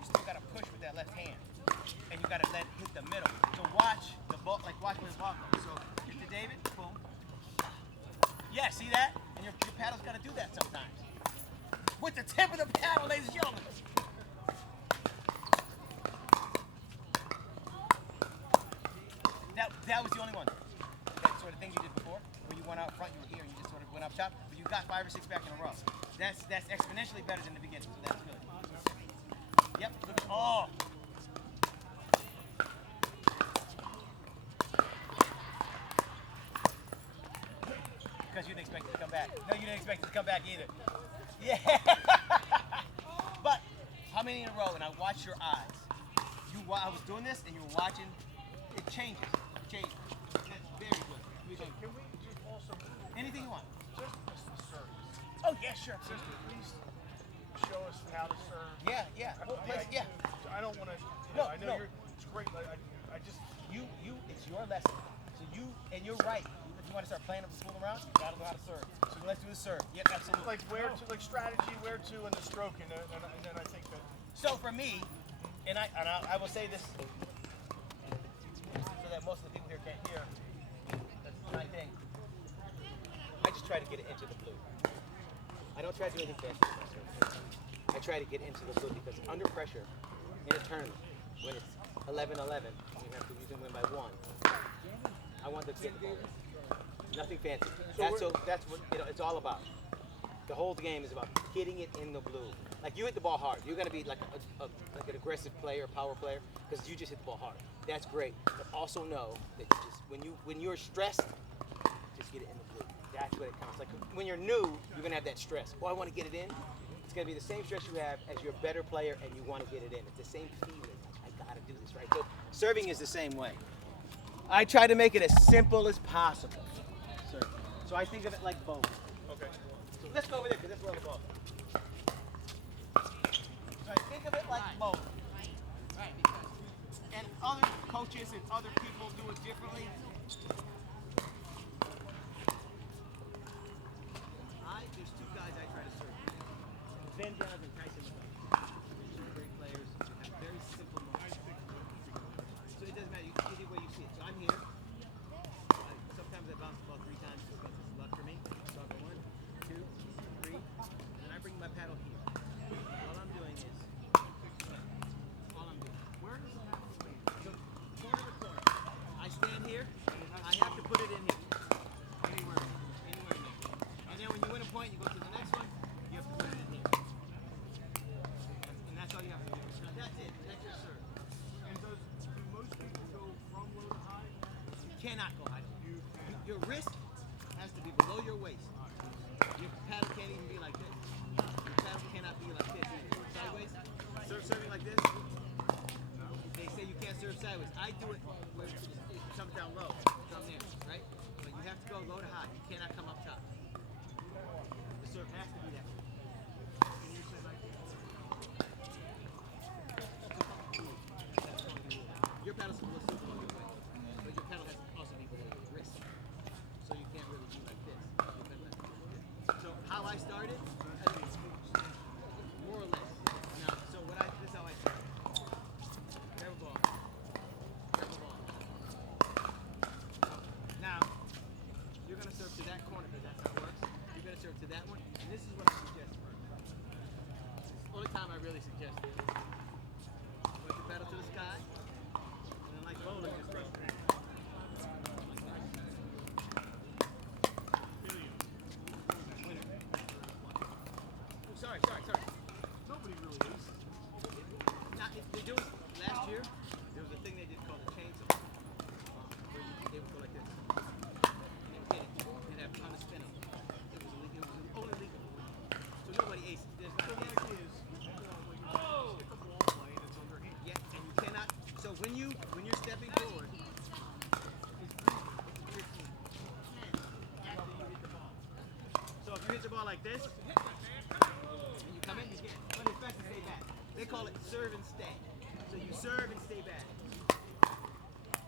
you still got to push with that left hand. and you gotta let it hit the middle. So watch the ball, like watch where the ball goes. So hit to David, boom. Yeah, see that? And your paddle's gotta do that sometimes. With the tip of the paddle, ladies and gentlemen. That was the only one. That sort of thing you did before, where you went out front, you were here, and you just sort of went up top, but you got 5 or 6 back in a row. That's exponentially better than the beginning, so that's good. Yep. Oh. Because you didn't expect it to come back. No, you didn't expect it to come back either. Yeah. But how many in a row? And I watched your eyes. I was doing this, and you were watching. It changes. It changes. That's very good. Can we just also Anything you want. just the service? Oh yeah, sure. Just at least show us how to serve. Yeah, yeah. Well, yeah. I don't want to. No, I know no. it's great. I just. You. It's your lesson. So you're right. If you want to start playing up and fooling around, you gotta know how to serve. So let's do the serve. Yep, absolutely. Like where to, like strategy, where to, and the stroke, and then I think that. So for me, and I will say this, so that most of the people here can't hear. That's my thing. I just try to get it into the blue. I don't try to do anything fancy. I try to get into the blue because under pressure in a tournament, when it's 11-11, you can win by 1. I want them to get the ball. Nothing fancy. That's what it's all about. The whole game is about getting it in the blue. Like you hit the ball hard. You're gonna be like like an aggressive player, power player, because you just hit the ball hard. That's great. But also know that you just when you're stressed, just get it in the blue. That's what it counts. Like when you're new, you're gonna have that stress. Oh, I want to get it in. It's gonna be the same stress you have as you're a better player and you want to get it in. It's the same feeling. Like, I gotta do this right. So serving is the same way. I try to make it as simple as possible. Serving. So I think of it like bowling. Okay. So let's go over there because that's where the ball is. So I think of it like bowling. Right. And other coaches and other people do it differently. There's 2 guys I try to serve. Ben Jones and Tyson McCoy. They're 2 great players. They have very simple moves. So it doesn't matter. You can see the way you see it. So I'm here. Sometimes I bounce the ball 3 times because it's luck for me. So I'll go 1, 2, 3, and then I bring my paddle here. All I'm doing is, where does the paddle lead? So corner to corner. I stand here. I have to put it in here. Anywhere in there. And then when you win a point, you go to the next one. You have to put it in here. And that's all you have to do. Now that's it. That's your serve. And do most people go from low to high? You cannot go high. Your wrist has to be below your waist. Your paddle can't even be like this. Your paddle cannot be like this either. Sideways. Serving like this. They say you can't serve sideways. I do it where it comes down low. From there, right? But you have to go low to high. You cannot come up top. The serve has to be that way. Your paddle's supposed to be below your waist, but your paddle has to also be below your wrist. So you can't really be like this. So how I started, more or less. Now, so this is how I started. Grab a ball. Now, you're gonna serve to that corner because that's how it works. You're gonna serve to that one, and this is what I suggest. It's the only time I really suggest it. Put your paddle to the sky, and then like bowling, just throw. Sorry. Nobody really is. They do it last year. There was a thing they did called a chainsaw, where they would go like this. And they would hit it. They'd have a ton of spin up. It was only legal. So nobody aced. There's not So an what ace. it is, stick a ball play and it's underhand. Yeah, and you cannot. So when you're stepping forward, it's 15, 10 after you hit the ball. So if you hit the ball like this, and you come in, you can't. But it's best to stay back. They call it serve and stay. So you serve and stay back.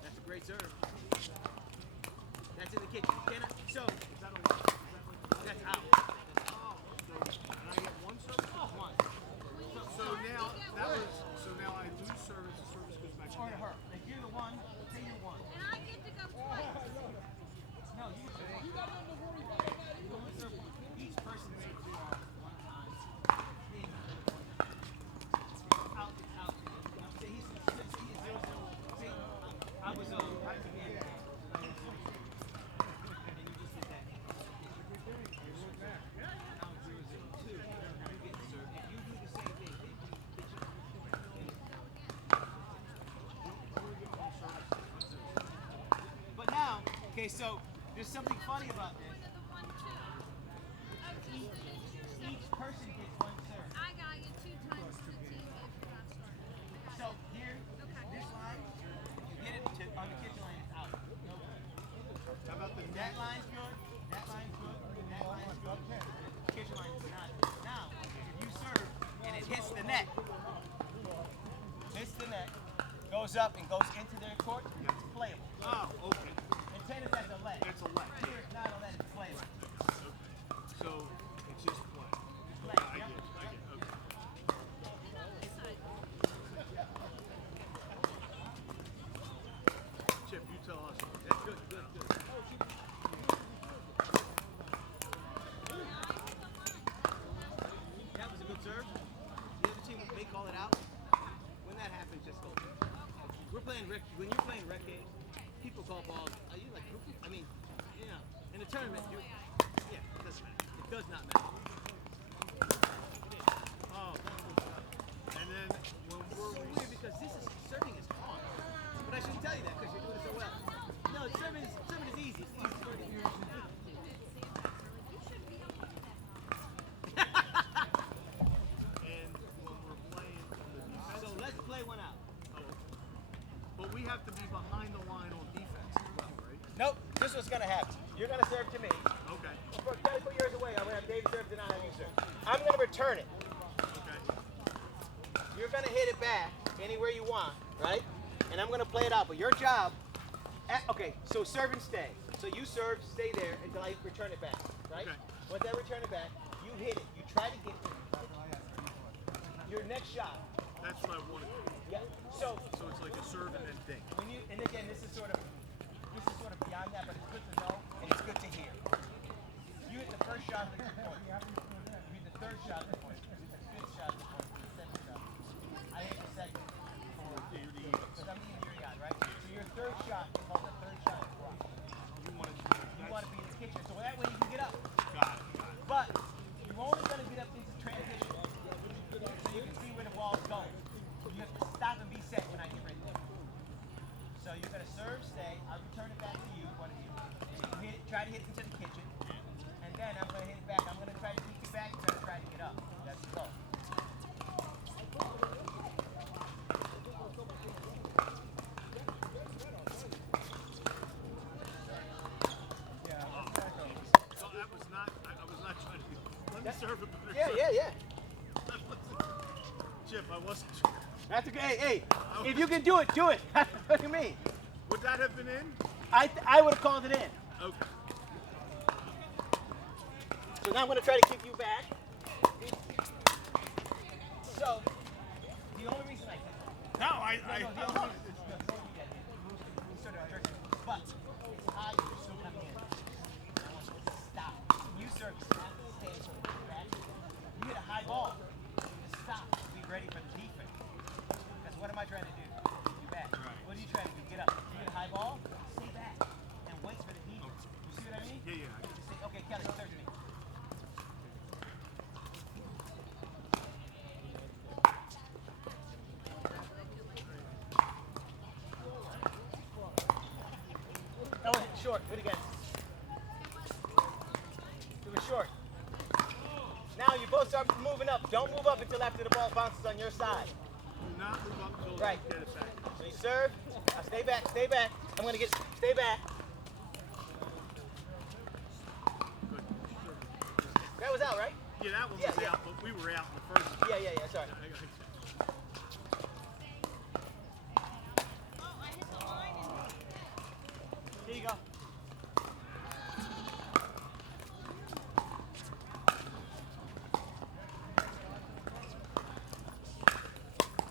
That's a great serve. That's in the kitchen. You cannot. So that's out. And I get one service? One. So now I lose service, the service goes back Okay, so there's something funny about this. Point of the 1, 2. Oh, just the serve. Each person gets one serve. I got you 2 times the team if you're not starting. So here, Okay. this line, you get it to, on the kitchen line, it's out. No. How about the That line's good. That line's good. That line's good. The kitchen line is not. Now, if you serve and it hits the net, goes up and goes into their court, it's playable. Oh, okay. In tennis, that's a let. It's a let. Here, it's not a let, it's playable. Okay. So it's just play. Play, I yep. get it. I get it. Okay. And on this side. Chip, you tell us. That's good, good, good. That was a good serve. The other team may call it out. When that happens, just go. We're playing when you're playing rec games, people call balls. Are you like? I mean, you know, in a tournament, yeah, it doesn't matter. It does not matter. Oh. And then when It's so weird because this is serving is hard. But I shouldn't tell you that because you're doing it so well. No, serving is easy. It's easy serving. You should be able to do that. and when we're playing the defense, So let's play one out. but we have to be behind the line on defense as well, right? Nope. This is what's gonna happen. You're gonna serve to me. Okay. Try to put yours away. I'm gonna have Dave serve, then I'll have you serve. I'm gonna return it. Okay. You're gonna hit it back anywhere you want, right? And I'm gonna play it out. But your job, okay. So serve and stay. So you serve, stay there until I return it back, right? Okay. Once I return it back, you hit it. You try to get your next shot. That's what I wanted. Yeah. So So it's like a serve and then dink. when you, and again, this is sort of beyond that, but it's good to know and it's good to hear. You hit the first shot at the point. You hit the third shot at the point. You hit the fifth shot at the point. You hit the seventh shot. I hit the second for because I'm eating your yacht, right? So your third shot is called the third shot of rock. You want to You want to be in the kitchen, so that way you can get up. Got it. Got it. But you're only going to get up into transition, so you can see where the ball's going. You have to stop and be set when I get ready. So you're going to serve, stay. I'll return it back to you, one of you. You try to hit it into the kitchen, and then I'm going to hit it back. I'm going to try to kick it back. You're going to try to get up. That's the goal. So that was not. I was not trying to. Let me serve it. Yeah. Chip, I wasn't sure. That's okay. Hey, if you can do it, do it. What do you mean? Would that have been in? I would have called it in. Okay. So now I'm going to try to kick you back. So, the only reason I did that. No, I But it's high, you're still coming in. I want you to stop. You serve, stop, stay, sort of back. You hit a high ball. You stop. Be ready for the defense. Because what am I trying to do? Keep you back. Right. What are you trying to do? Get up. You hit a high ball, stay back. And wait for the defense. You see what I mean? Yeah. Just say, okay, Kelly, serve to me. Oh, hit short. Do it again. Do it short. Now you both start moving up. Don't move up until after the ball bounces on your side. Do not move up until Right. you get it back. So you serve. Now stay back. Stay back. I'm gonna stay back. Good. That was out, right? Yeah, that one was Yeah. out, but we were out in the first. Yeah. Sorry. Oh, I hit the line and Here you go.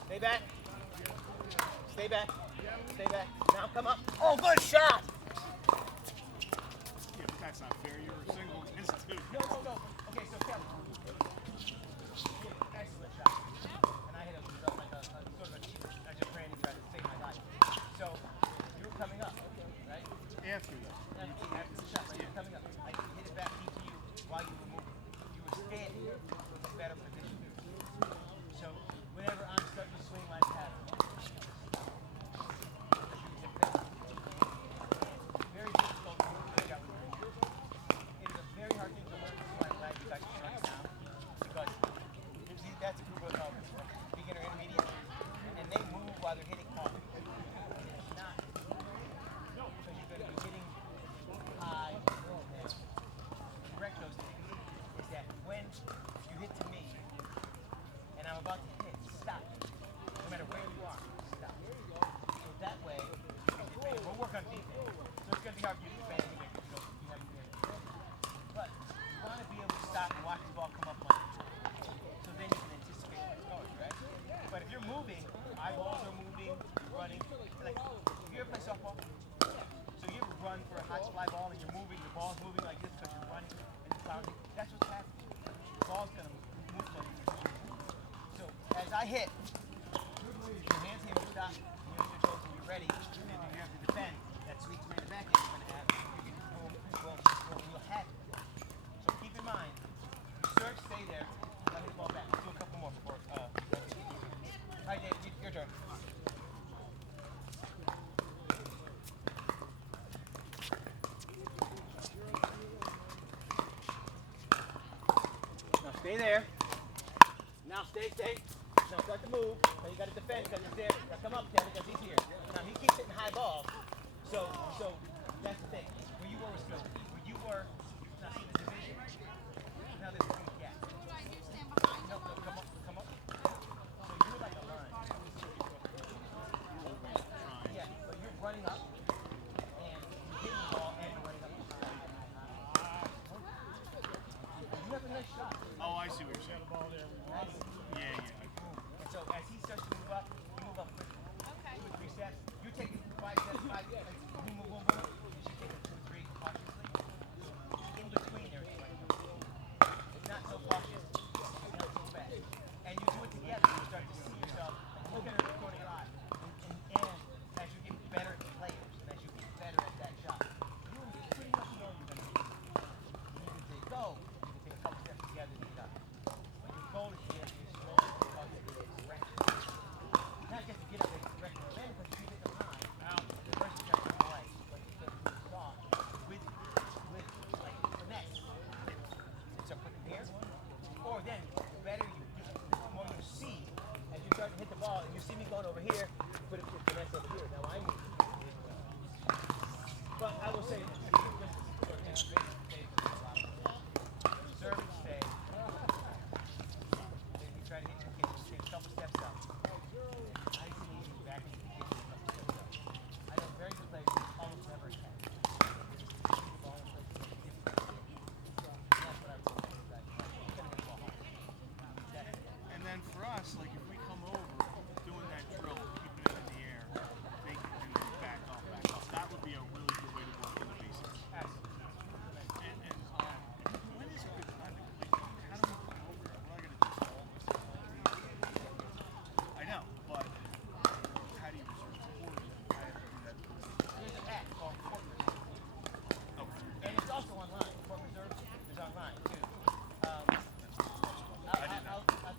Stay back. Stay back. Stay back. Now come up. Oh, good shot. Yeah, but that's not fair. You're a single against two. No. Okay, so Kelly. Excellent shot. And I hit a sort of a cheat. I just ran and tried to save my life. So you were coming up, right? After that. After the shot, right? You were coming up. I hit it back into you while you were moving. You were standing in a better position. So whenever I'm starting to swing like that, very difficult. that's a group of beginner intermediate, and they move while they're hitting hard. It's not so you're going to be hitting high and correct those things. Is that when you hit to me and I'm about to hit, stop. No matter where you are, stop. So that way, we'll work on defense. So it's going to be hard for you to defend anyway because you haven't been there. But you want to be able to stop and watch the ball come up on you. So then you can anticipate where it's going, right? But if you're moving, eyeballs are moving, you're running. Like, if you ever play softball, so you ever run for a high fly ball and you're moving, the ball's moving like this because you're running and it's lounging. That's what's happening. The ball's going to move like this. So as I hit, your hands here will stop, you know your toes will be ready, and then you have to defend. That sweet spray in the back end you're going to have. You can boom, boom, boom, and you'll have it. So keep in mind, search, stay there, let me ball back. Let's do a couple more before. All right, Dave, your turn. Now stay there. Now stay. Now start to move. Now you got to defend because he's there. Now come up, Kevin, because he's here. Now he keeps hitting high balls. So that's the thing. Where you were was good. Where you were, now see the division. Now there's a big gap. What do I do? Stand behind No, them? come up. So you're like a line. Yeah, but you're running up and you're hitting the ball and you're running up. You have a nice shot. Oh, I see what you're saying. Yeah. And so as he starts to move up, you move up quickly. Okay. 2 or 3 steps. You're taking 5 steps, 5 steps. You move. You should take it 2 or 3 cautiously. In between there, it's not so cautious. It's not so fast. And you do it together. You start to see yourself. Like, look at it recording live. And as you get better players, and as you get better at that shot, you pretty much know you're going to do it. You can say go. You can take a couple steps together to get up. When your goal is to get up, you're slowly because of the direction. Not just to get up and direct the men, but you hit them high. The person got to play, but you can do soft with like finesse. So put it here, or then the better you get, the more you see as you start to hit the ball, and you see me going over here, you put it with finesse over here. Now I move. But I will say this. Serve and stay. Then you try to hit your kids, take a couple steps up. I see you back in the kitchen a couple steps up. I know very good players who almost never attack. The ball in place is different. That's what I would say. You're gonna hit the ball hard. That's it. And then for us, like if we come over doing that drill, keeping it in the air, they can do back up. That would be a really good way to work on the basics. Absolutely. And when is a good time to play? How do we come over? We're not gonna do all this. I know, but how do you reserve court? I have to do that. There's an app called Court Reserve. Okay. And it's also online. Court Reserve is online too. I'll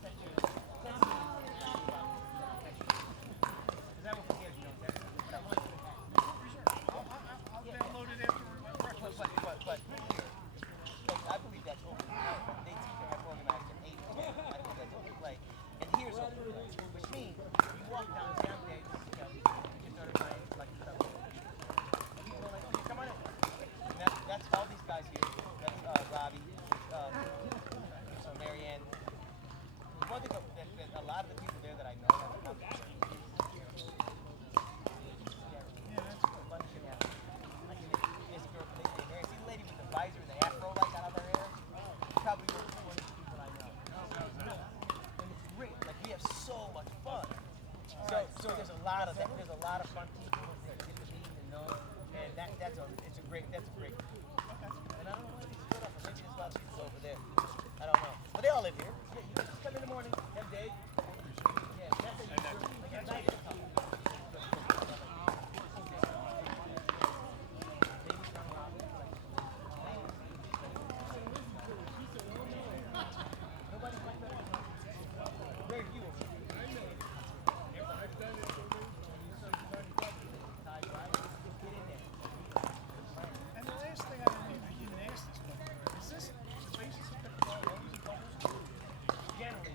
text you. Text me and ask you about it. I'll text you. Because I will forget if you don't text me. But I want you to have it. I'll download it after we're breakfast. But here, look, I believe that's open play. They teach you how to organize an 8 to 10. I believe that's open play. And here's open play, which means you walk down the damn day, you know, you started playing like you said. And people are like, oh, come on in. And that's all these guys here. That's Robbie, Marianne. One thing that a lot of the people there that I know have come to funny shit happens. Like this girl, Mary, see the lady with the visor and the afro like out of her hair? Probably one of the funniest people I know. And it's great. Like we have so much fun. So there's a lot of that. There's a lot of fun people that get to meet and know. And that's a great. And I don't know why these split up. Maybe there's a lot of people over there. I don't know. But they all live here. Yeah, you just come in the morning. Have Dave. Yeah, that's a like at night. And the last thing I didn't ask this, but is this the basis of Pickleball? Generally,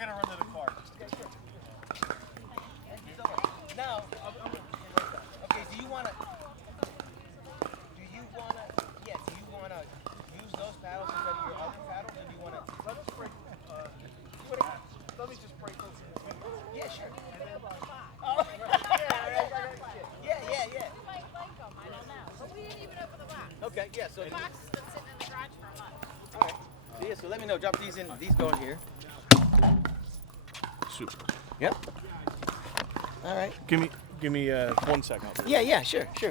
gotta run to the car. Now, okay, do you wanna use those paddles instead of your other paddles, or do you wanna? Let us break. Let me just break those. Yeah, sure. And then, Oh. Yeah. we might like them, I don't know. But we didn't even open the box. Okay, yeah. So, The box has been sitting in the garage for a month. all right. So, yeah. So let me know. Drop these in. These go in here. Super. Yep. All right. Give me 1 second. Yeah. Sure.